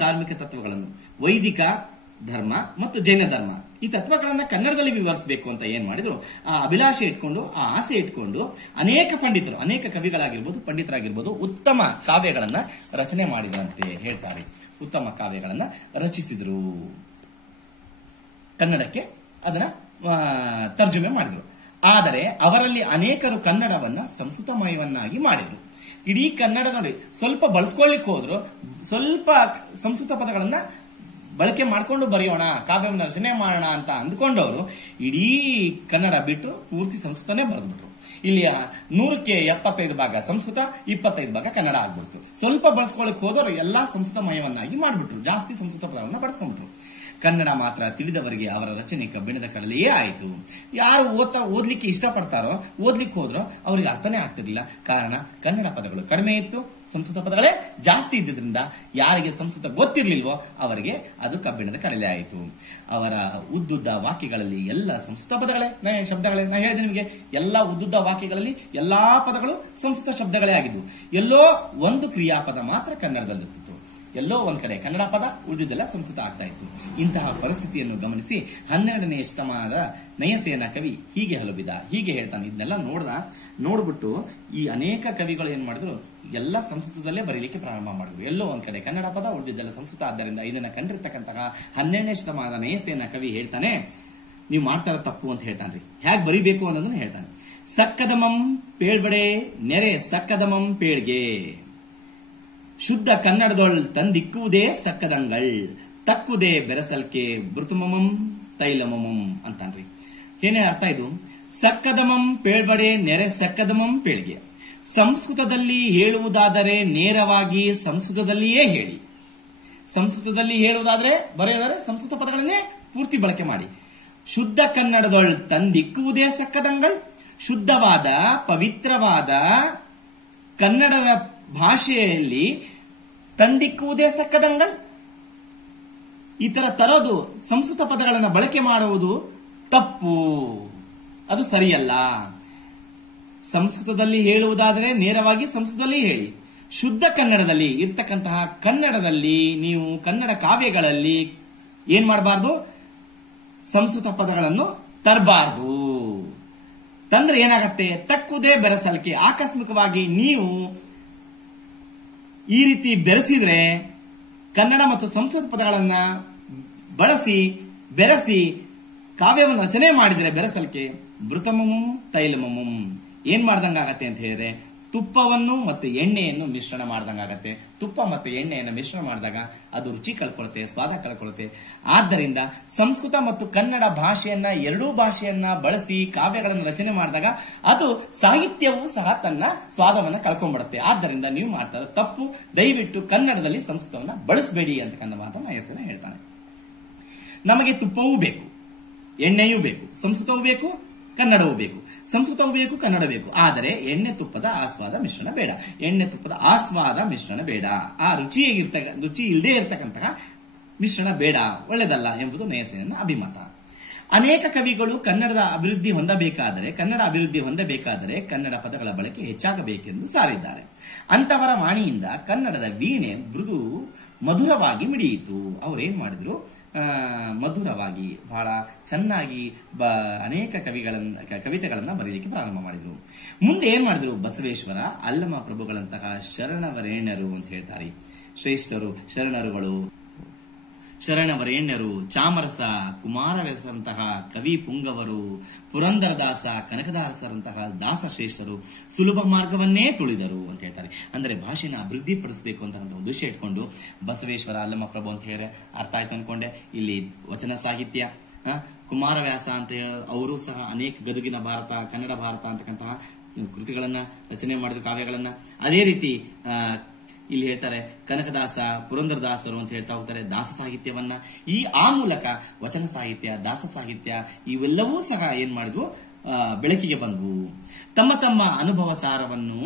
ಧಾರ್ಮಿಕ ತತ್ವಗಳನ್ನು, ವೈದಿಕ ಧರ್ಮ ಮತ್ತು ಜೈನ ಧರ್ಮ ಈ ತತ್ವಗಳನ್ನ ಕನ್ನಡದಲ್ಲಿ ವಿವರಿಸಬೇಕು ಅಂತ ಏನ್ ಮಾಡಿದ್ರು, ಆ ಅಭಿಲಾಷೆ ಇಟ್ಕೊಂಡು, ಆ ಆಸೆ ಇಟ್ಕೊಂಡು ಅನೇಕ ಪಂಡಿತರು, ಅನೇಕ ಕವಿಗಳಾಗಿರ್ಬೋದು, ಪಂಡಿತರಾಗಿರ್ಬೋದು ಉತ್ತಮ ಕಾವ್ಯಗಳನ್ನ ರಚನೆ ಮಾಡಿದಂತೆ ಹೇಳ್ತಾರೆ. ಉತ್ತಮ ಕಾವ್ಯಗಳನ್ನ ರಚಿಸಿದ್ರು, ಕನ್ನಡಕ್ಕೆ ಅದನ್ನ ತರ್ಜುಮೆ ಮಾಡಿದ್ರು. ಆದರೆ ಅವರಲ್ಲಿ ಅನೇಕರು ಕನ್ನಡವನ್ನ ಸಂಸ್ಕೃತಮಯವನ್ನಾಗಿ ಮಾಡಿದ್ರು. ಇಡೀ ಕನ್ನಡ ನೋಡಿ ಸ್ವಲ್ಪ ಬಳಸ್ಕೊಳ್ಳಿಕ್ ಹೋದ್ರು, ಸ್ವಲ್ಪ ಸಂಸ್ಕೃತ ಪದಗಳನ್ನ ಬಳಕೆ ಮಾಡ್ಕೊಂಡು ಬರೆಯೋಣ, ಕಾವ್ಯವನ್ನು ರಚನೆ ಮಾಡೋಣ ಅಂತ ಅಂದ್ಕೊಂಡವರು ಇಡೀ ಕನ್ನಡ ಬಿಟ್ಟು ಪೂರ್ತಿ ಸಂಸ್ಕೃತನೇ ಬರೆದ್ಬಿಟ್ರು. ಇಲ್ಲಿ 100ಕ್ಕೆ 75 ಭಾಗ ಸಂಸ್ಕೃತ, 25 ಭಾಗ ಕನ್ನಡ ಆಗ್ಬಿಡ್ತು. ಸ್ವಲ್ಪ ಬಳಸ್ಕೊಳ್ಳಿಕ್ ಹೋದವರು ಎಲ್ಲಾ ಸಂಸ್ಕೃತಮಯವನ್ನಾಗಿ ಮಾಡ್ಬಿಟ್ರು, ಜಾಸ್ತಿ ಸಂಸ್ಕೃತ ಪದಗಳನ್ನ ಬಳಸ್ಕೊಂಡ್ಬಿಟ್ರು. ಕನ್ನಡ ಮಾತ್ರ ತಿಳಿದವರಿಗೆ ಅವರ ರಚನೆ ಕಬ್ಬಿಣದ ಕಡಲೆಯೇ ಆಯಿತು. ಯಾರು ಓದ್ಲಿಕ್ಕೆ ಇಷ್ಟಪಡ್ತಾರೋ, ಓದ್ಲಿಕ್ಕೆ ಹೋದ್ರೋ ಅವರಿಗೆ ಅರ್ಥನೇ ಆಗ್ತಿರ್ಲಿಲ್ಲ. ಕಾರಣ ಕನ್ನಡ ಪದಗಳು ಕಡಿಮೆ ಇತ್ತು, ಸಂಸ್ಕೃತ ಪದಗಳೇ ಜಾಸ್ತಿ ಇದ್ದಿದ್ರಿಂದ ಯಾರಿಗೆ ಸಂಸ್ಕೃತ ಗೊತ್ತಿರ್ಲಿಲ್ವೋ ಅವರಿಗೆ ಅದು ಕಬ್ಬಿಣದ ಕಡಲೆ ಆಯಿತು. ಅವರ ಉದ್ದುದ್ದ ವಾಕ್ಯಗಳಲ್ಲಿ ಎಲ್ಲ ಸಂಸ್ಕೃತ ಪದಗಳೇ, ಶಬ್ದಗಳೇ. ನಾ ಹೇಳಿದೆ ನಿಮಗೆ, ಎಲ್ಲಾ ಉದ್ದುದ್ದ ವಾಕ್ಯಗಳಲ್ಲಿ ಎಲ್ಲಾ ಪದಗಳು ಸಂಸ್ಕೃತ ಶಬ್ದಗಳೇ ಆಗಿದ್ವು. ಎಲ್ಲೋ ಒಂದು ಕ್ರಿಯಾಪದ ಮಾತ್ರ ಕನ್ನಡದಲ್ಲಿರ್ತಿತ್ತು. ಎಲ್ಲೋ ಒಂದ್ ಕಡೆ ಕನ್ನಡ ಪದ, ಉಳಿದಿದ್ದೆಲ್ಲ ಸಂಸ್ಕೃತ ಆಗ್ತಾ ಇತ್ತು. ಇಂತಹ ಪರಿಸ್ಥಿತಿಯನ್ನು ಗಮನಿಸಿ 12ನೇ ಶತಮಾನದ ನಯಸೇನ ಕವಿ ಹೀಗೆ ಹಲುಬಿದ, ಹೀಗೆ ಹೇಳ್ತಾನೆ. ಇದನ್ನೆಲ್ಲ ನೋಡ್ಬಿಟ್ಟು ಈ ಅನೇಕ ಕವಿಗಳು ಏನ್ ಮಾಡಿದ್ರು, ಎಲ್ಲ ಸಂಸ್ಕೃತದಲ್ಲೇ ಬರೀಲಿಕ್ಕೆ ಪ್ರಾರಂಭ ಮಾಡಿದ್ರು. ಎಲ್ಲೋ ಒಂದ್ ಕಡೆ ಕನ್ನಡ ಪದ, ಉಳಿದಿದ್ದೆಲ್ಲ ಸಂಸ್ಕೃತ. ಆದ್ದರಿಂದ ಇದನ್ನ ಕಂಡಿರ್ತಕ್ಕಂತಹ 12ನೇ ಶತಮಾನದ ನಯಸೇನ ಕವಿ ಹೇಳ್ತಾನೆ, ನೀವು ಮಾಡ್ತಾರ ತಪ್ಪು ಅಂತ ಹೇಳ್ತಾನ್ರಿ. ಹೇಗೆ ಬರೀಬೇಕು ಅನ್ನೋದನ್ನ ಹೇಳ್ತಾನೆ. ಸಕ್ಕದಮಂ ಪೇಳ್ಬಡೆ ನೆರೆ ಸಕ್ಕದಮಂ ಪೇಳ್ಗೆ, ಶುದ್ಧ ಕನ್ನಡದೊಳ್ ತಂದಿಕ್ಕುವುದೇ ಸಕ್ಕದಂಗಳ್, ತಕ್ಕುದೇ ಬೆರಸಲ್ಕೆ ಬೃತುಮಮಂ ತೈಲಮಮಂ ಅಂತಾನ್ರಿ. ಏನೇ ಅರ್ಥ ಇದು? ಸಕ್ಕದಮಂ ಪೇಳ್ಬಡೆ ನೆರೆ ಸಕ್ಕದಮಂ ಪೇಳ್ಗೆ. ಸಂಸ್ಕೃತದಲ್ಲಿ ಹೇಳುವುದಾದರೆ ನೇರವಾಗಿ ಸಂಸ್ಕೃತದಲ್ಲಿಯೇ ಹೇಳಿ. ಸಂಸ್ಕೃತದಲ್ಲಿ ಹೇಳುವುದಾದ್ರೆ, ಬರೆಯೋದಾದ್ರೆ ಸಂಸ್ಕೃತ ಪದಗಳನ್ನೇ ಪೂರ್ತಿ ಬಳಕೆ ಮಾಡಿ. ಶುದ್ಧ ಕನ್ನಡದೊಳ್ ತಂದಿಕ್ಕುವುದೇ ಸಕ್ಕದಂಗಳ್, ಶುದ್ಧವಾದ ಪವಿತ್ರವಾದ ಕನ್ನಡದ ಭಾಷೆಯಲ್ಲಿ ತಂದಿಕ್ಕುವುದೇ ಸಕ್ಕದಂಗಳ್. ಈ ತರ ತರೋದು, ಸಂಸ್ಕೃತ ಪದಗಳನ್ನು ಬಳಕೆ ಮಾಡುವುದು ತಪ್ಪು, ಅದು ಸರಿಯಲ್ಲ. ಸಂಸ್ಕೃತದಲ್ಲಿ ಹೇಳುವುದಾದರೆ ನೇರವಾಗಿ ಸಂಸ್ಕೃತದಲ್ಲಿ ಹೇಳಿ. ಶುದ್ಧ ಕನ್ನಡದಲ್ಲಿ ಇರ್ತಕ್ಕಂತಹ ಕನ್ನಡದಲ್ಲಿ ನೀವು ಕನ್ನಡ ಕಾವ್ಯಗಳಲ್ಲಿ ಏನ್ ಮಾಡಬಾರ್ದು, ಸಂಸ್ಕೃತ ಪದಗಳನ್ನು ತರಬಾರ್ದು. ತಂದ್ರೆ ಏನಾಗತ್ತೆ, ತಕ್ಕುದೇ ಬೆರೆಸಲಿಕೆ. ಆಕಸ್ಮಿಕವಾಗಿ ನೀವು ಈ ರೀತಿ ಬೆರೆಸಿದ್ರೆ, ಕನ್ನಡ ಮತ್ತು ಸಂಸ್ಕೃತ ಪದಗಳನ್ನ ಬಳಸಿ ಬೆರೆಸಿ ಕಾವ್ಯವನ್ನು ರಚನೆ ಮಾಡಿದರೆ ಬೆರೆಸಲಿಕೆ ಮೃತಮಮಂ ತೈಲಮಮಂ ಏನ್ ಮಾಡ್ದಂಗಾಗತ್ತೆ ಅಂತ ಹೇಳಿದ್ರೆ, ತುಪ್ಪವನ್ನು ಮತ್ತು ಎಣ್ಣೆಯನ್ನು ಮಿಶ್ರಣ ಮಾಡ್ದಂಗಾಗತ್ತೆ. ತುಪ್ಪ ಮತ್ತು ಎಣ್ಣೆಯನ್ನು ಮಿಶ್ರಣ ಮಾಡಿದಾಗ ಅದು ರುಚಿ ಕಳ್ಕೊಳುತ್ತೆ, ಸ್ವಾದ ಕಳ್ಕೊಳುತ್ತೆ. ಆದ್ದರಿಂದ ಸಂಸ್ಕೃತ ಮತ್ತು ಕನ್ನಡ ಭಾಷೆಯನ್ನ, ಎರಡೂ ಭಾಷೆಯನ್ನ ಬಳಸಿ ಕಾವ್ಯಗಳನ್ನು ರಚನೆ ಮಾಡಿದಾಗ ಅದು ಸಾಹಿತ್ಯವೂ ಸಹ ತನ್ನ ಸ್ವಾದವನ್ನ ಕಳ್ಕೊಂಡ್ಬಿಡುತ್ತೆ. ಆದ್ದರಿಂದ ನೀವು ಮಾಡ್ತಾರ ತಪ್ಪು. ದಯವಿಟ್ಟು ಕನ್ನಡದಲ್ಲಿ ಸಂಸ್ಕೃತವನ್ನ ಬಳಸಬೇಡಿ ಅಂತಕ್ಕಂಥ ಮಾತನ್ನ ಹೆಸರು ಹೇಳ್ತಾನೆ. ನಮಗೆ ತುಪ್ಪವೂ ಬೇಕು, ಎಣ್ಣೆಯೂ ಬೇಕು, ಸಂಸ್ಕೃತವೂ ಬೇಕು, ಕನ್ನಡವೂ ಬೇಕು. ಸಂಸ್ಕೃತವೂ ಬೇಕು, ಕನ್ನಡ ಬೇಕು. ಆದರೆ ಎಣ್ಣೆ ತುಪ್ಪದ ಆಸ್ವಾದ ಮಿಶ್ರಣ ಬೇಡ. ಎಣ್ಣೆ ತುಪ್ಪದ ಆಸ್ವಾದ ಮಿಶ್ರಣ ಬೇಡ. ಆ ರುಚಿ ಇಲ್ಲದೆ ಇರತಕ್ಕಂತಹ ಮಿಶ್ರಣ ಬೇಡ, ಒಳ್ಳೆದಲ್ಲ ಎಂಬುದು ನೇಸೆಯನ್ನ ಅಭಿಮತ. ಅನೇಕ ಕವಿಗಳು ಕನ್ನಡ ಅಭಿವೃದ್ಧಿ ಹೊಂದಬೇಕಾದರೆ ಕನ್ನಡ ಪದಗಳ ಬಳಕೆ ಹೆಚ್ಚಾಗಬೇಕೆಂದು ಸಾರಿದ್ದಾರೆ. ಅಂತವರ ವಾಣಿಯಿಂದ ಕನ್ನಡದ ವೀಣೆ ಮೃದು ಮಧುರವಾಗಿ ಮಿಡಿಯಿತು. ಅವರೇನ್ ಮಾಡಿದ್ರು, ಮಧುರವಾಗಿ ಬಹಳ ಚೆನ್ನಾಗಿ ಅನೇಕ ಕವಿತೆಗಳನ್ನ ಬರೀಲಿಕ್ಕೆ ಪ್ರಾರಂಭ ಮಾಡಿದ್ರು. ಮುಂದೆ ಏನ್ ಮಾಡಿದ್ರು, ಬಸವೇಶ್ವರ, ಅಲ್ಲಮ ಪ್ರಭುಗಳಂತಹ ಶರಣವರೇಣ್ಯರು ಅಂತ ಹೇಳ್ತಾರೆ, ಶ್ರೇಷ್ಠರು, ಶರಣವರೇಣ್ಯರು, ಚಾಮರಸ, ಕುಮಾರವ್ಯಾಸರಂತಹ ಕವಿ ಪುಂಗವರು, ಪುರಂದರದಾಸ, ಕನಕದಾಸರಂತಹ ದಾಸಶ್ರೇಷ್ಠರು ಸುಲಭ ಮಾರ್ಗವನ್ನೇ ತುಳಿದರು ಅಂತ ಹೇಳ್ತಾರೆ. ಅಂದ್ರೆ ಭಾಷೆನ ಅಭಿವೃದ್ಧಿ ಪಡಿಸಬೇಕು ಅಂತ ಒಂದು ಉದ್ದೇಶ ಇಟ್ಕೊಂಡು ಬಸವೇಶ್ವರ, ಅಲ್ಲಮ ಪ್ರಭು ಅಂತ ಹೇಳಿ ಅರ್ಥ ಆಯ್ತು ಅನ್ಕೊಂಡೆ. ಇಲ್ಲಿ ವಚನ ಸಾಹಿತ್ಯ, ಕುಮಾರವ್ಯಾಸ ಅಂತ ಅವರು ಸಹ ಅನೇಕ ಗದುಗಿನ ಭಾರತ, ಕನ್ನಡ ಭಾರತ ಅಂತಕ್ಕಂತಹ ಕೃತಿಗಳನ್ನ ರಚನೆ ಮಾಡಿದ ಕಾವ್ಯಗಳನ್ನ. ಅದೇ ರೀತಿ ಇಲ್ಲಿ ಹೇಳ್ತಾರೆ ಕನಕದಾಸ, ಪುರಂದರದಾಸರು ಅಂತ ಹೇಳ್ತಾ ಹೋಗ್ತಾರೆ ದಾಸ ಸಾಹಿತ್ಯವನ್ನ. ಆ ಮೂಲಕ ವಚನ ಸಾಹಿತ್ಯ, ದಾಸ ಸಾಹಿತ್ಯ ಇವೆಲ್ಲವೂ ಸಹ ಏನ್ ಮಾಡಿದ್ವು, ಬೆಳಕಿಗೆ ಬಂದ್ವು. ತಮ್ಮ ತಮ್ಮ ಅನುಭವ ಸಾರವನ್ನು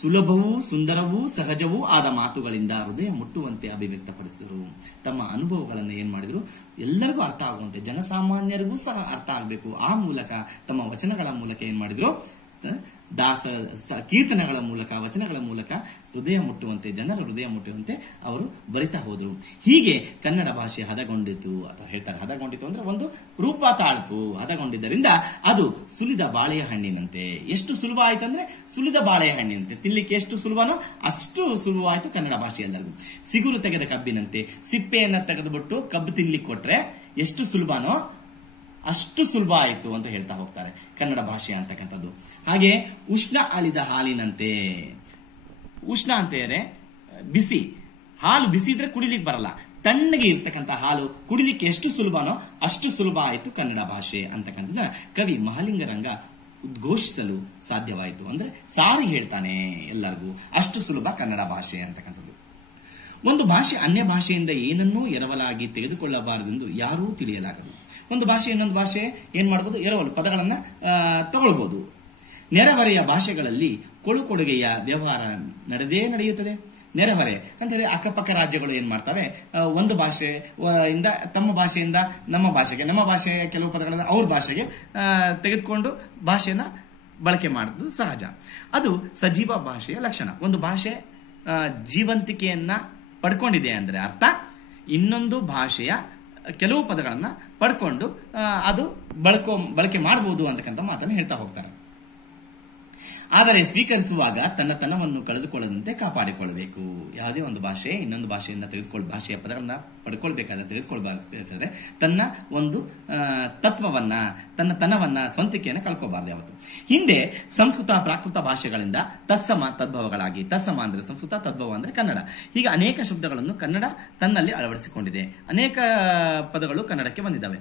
ಸುಲಭವೂ ಸುಂದರವೂ ಸಹಜವೂ ಆದ ಮಾತುಗಳಿಂದ ಹೃದಯ ಮುಟ್ಟುವಂತೆ ಅಭಿವ್ಯಕ್ತಪಡಿಸಿದರು. ತಮ್ಮ ಅನುಭವಗಳನ್ನು ಏನ್ ಮಾಡಿದ್ರು, ಎಲ್ಲರಿಗೂ ಅರ್ಥ ಆಗುವಂತೆ, ಜನಸಾಮಾನ್ಯರಿಗೂ ಸಹ ಅರ್ಥ ಆಗಬೇಕು. ಆ ಮೂಲಕ ತಮ್ಮ ವಚನಗಳ ಮೂಲಕ ಏನ್ ಮಾಡಿದ್ರು, ದಾಸ ಕೀರ್ತನೆಗಳ ಮೂಲಕ, ವಚನಗಳ ಮೂಲಕ ಹೃದಯ ಮುಟ್ಟುವಂತೆ, ಜನರ ಹೃದಯ ಮುಟ್ಟುವಂತೆ ಅವರು ಬರಿತಾ ಹೋದರು. ಹೀಗೆ ಕನ್ನಡ ಭಾಷೆ ಹದಗೊಂಡಿತು ಅಂತ ಹೇಳ್ತಾರೆ. ಹದಗೊಂಡಿತು ಅಂದ್ರೆ ಒಂದು ರೂಪ ತಾಳ್ತು. ಹದಗೊಂಡಿದ್ದರಿಂದ ಅದು ಸುಲಿದ ಬಾಳೆಯ ಹಣ್ಣಿನಂತೆ. ಎಷ್ಟು ಸುಲಭ ಆಯ್ತು ಅಂದ್ರೆ ಸುಲಿದ ಬಾಳೆಯ ಹಣ್ಣಿನಂತೆ. ತಿನ್ಲಿಕ್ಕೆ ಎಷ್ಟು ಸುಲಭನೋ ಅಷ್ಟು ಸುಲಭವಾಯ್ತು ಕನ್ನಡ ಭಾಷೆ ಎಲ್ಲರಿಗೂ. ಸಿಗುರು ತೆಗೆದ ಕಬ್ಬಿನಂತೆ. ಸಿಪ್ಪೆಯನ್ನ ತೆಗೆದುಬಿಟ್ಟು ಕಬ್ಬು ತಿನ್ಲಿಕ್ಕೆ ಕೊಟ್ರೆ ಎಷ್ಟು ಸುಲಭನೋ ಅಷ್ಟು ಸುಲಭ ಆಯಿತು ಅಂತ ಹೇಳ್ತಾ ಹೋಗ್ತಾರೆ ಕನ್ನಡ ಭಾಷೆ ಅಂತಕ್ಕಂಥದ್ದು. ಹಾಗೆ ಉಷ್ಣ ಅಲಿದ ಹಾಲಿನಂತೆ. ಉಷ್ಣ ಅಂತ ಹೇಳಿದ್ರೆ ಬಿಸಿ ಹಾಲು. ಬಿಸಿ ಇದ್ರೆ ಕುಡಿಲಿಕ್ಕೆ ಬರಲ್ಲ. ತಣ್ಣಗೆ ಇರ್ತಕ್ಕಂಥ ಹಾಲು ಕುಡಿಲಿಕ್ಕೆ ಎಷ್ಟು ಸುಲಭನೋ ಅಷ್ಟು ಸುಲಭ ಆಯಿತು ಕನ್ನಡ ಭಾಷೆ ಅಂತಕ್ಕಂಥದ್ದನ್ನ ಕವಿ ಮಹಾಲಿಂಗರಂಗ ಉದ್ಘೋಷಿಸಲು ಸಾಧ್ಯವಾಯಿತು. ಅಂದ್ರೆ ಸಾರಿ ಹೇಳ್ತಾನೆ ಎಲ್ಲರಿಗೂ, ಅಷ್ಟು ಸುಲಭ ಕನ್ನಡ ಭಾಷೆ ಅಂತಕ್ಕಂಥದ್ದು. ಒಂದು ಭಾಷೆ ಅನ್ಯ ಭಾಷೆಯಿಂದ ಏನನ್ನೂ ಎರವಲಾಗಿ ತೆಗೆದುಕೊಳ್ಳಬಾರದೆಂದು ಯಾರೂ ತಿಳಿಯಲಾಗದು. ಒಂದು ಭಾಷೆ ಇನ್ನೊಂದು ಭಾಷೆ ಏನ್ ಮಾಡಬಹುದು, ಎರವಲು ಪದಗಳನ್ನ ತಗೊಳ್ಬಹುದು. ನೆರೆಹೊರೆಯ ಭಾಷೆಗಳಲ್ಲಿ ಕೊಡುಗೆಯ ವ್ಯವಹಾರ ನಡೆಯುತ್ತದೆ. ನೆರೆಹೊರೆ ಅಂತ ಹೇಳಿ ಅಕ್ಕಪಕ್ಕ ರಾಜ್ಯಗಳು ಏನ್ ಮಾಡ್ತವೆ, ಒಂದು ಭಾಷೆಯಿಂದ ತಮ್ಮ ಭಾಷೆಯಿಂದ ನಮ್ಮ ಭಾಷೆಗೆ, ನಮ್ಮ ಭಾಷೆಯ ಕೆಲವು ಪದಗಳನ್ನ ಅವ್ರ ಭಾಷೆಗೆ ತೆಗೆದುಕೊಂಡು ಭಾಷೆನ ಬಳಕೆ ಮಾಡುವುದು ಸಹಜ. ಅದು ಸಜೀವ ಭಾಷೆಯ ಲಕ್ಷಣ. ಒಂದು ಭಾಷೆ ಜೀವಂತಿಕೆಯನ್ನ ಪಡ್ಕೊಂಡಿದೆ ಅಂದ್ರೆ ಅರ್ಥ ಇನ್ನೊಂದು ಭಾಷೆಯ ಕೆಲವು ಪದಗಳನ್ನ ಪಡ್ಕೊಂಡು ಅದು ಬಳಕೆ ಮಾಡಬಹುದು ಅಂತಕ್ಕಂಥ ಮಾತನ್ನು ಹೇಳ್ತಾ ಹೋಗ್ತಾರೆ. ಆದರೆ ಸ್ವೀಕರಿಸುವಾಗ ತನ್ನ ತನವನ್ನು ಕಳೆದುಕೊಳ್ಳದಂತೆ ಕಾಪಾಡಿಕೊಳ್ಳಬೇಕು. ಯಾವುದೇ ಒಂದು ಭಾಷೆ ಇನ್ನೊಂದು ಭಾಷೆಯಿಂದ ಭಾಷೆಯ ಪದಗಳನ್ನ ತೆಗೆದುಕೊಳ್ಬೇಕಾದ್ರೆ ತನ್ನ ಒಂದು ತತ್ವವನ್ನ, ತನ್ನ ತನವನ್ನ, ಸ್ವಂತಿಕೆಯನ್ನು ಕಳ್ಕೋಬಾರ್ದು ಯಾವತ್ತು. ಹಿಂದೆ ಸಂಸ್ಕೃತ ಪ್ರಾಕೃತ ಭಾಷೆಗಳಿಂದ ತತ್ಸಮ ತದ್ಭವಗಳಾಗಿ, ತತ್ಸಮ ಅಂದ್ರೆ ಸಂಸ್ಕೃತ, ತದ್ಭವ ಅಂದ್ರೆ ಕನ್ನಡ, ಹೀಗೆ ಅನೇಕ ಶಬ್ದಗಳನ್ನು ಕನ್ನಡ ತನ್ನಲ್ಲಿ ಅಳವಡಿಸಿಕೊಂಡಿದೆ. ಅನೇಕ ಪದಗಳು ಕನ್ನಡಕ್ಕೆ ಬಂದಿದ್ದಾವೆ.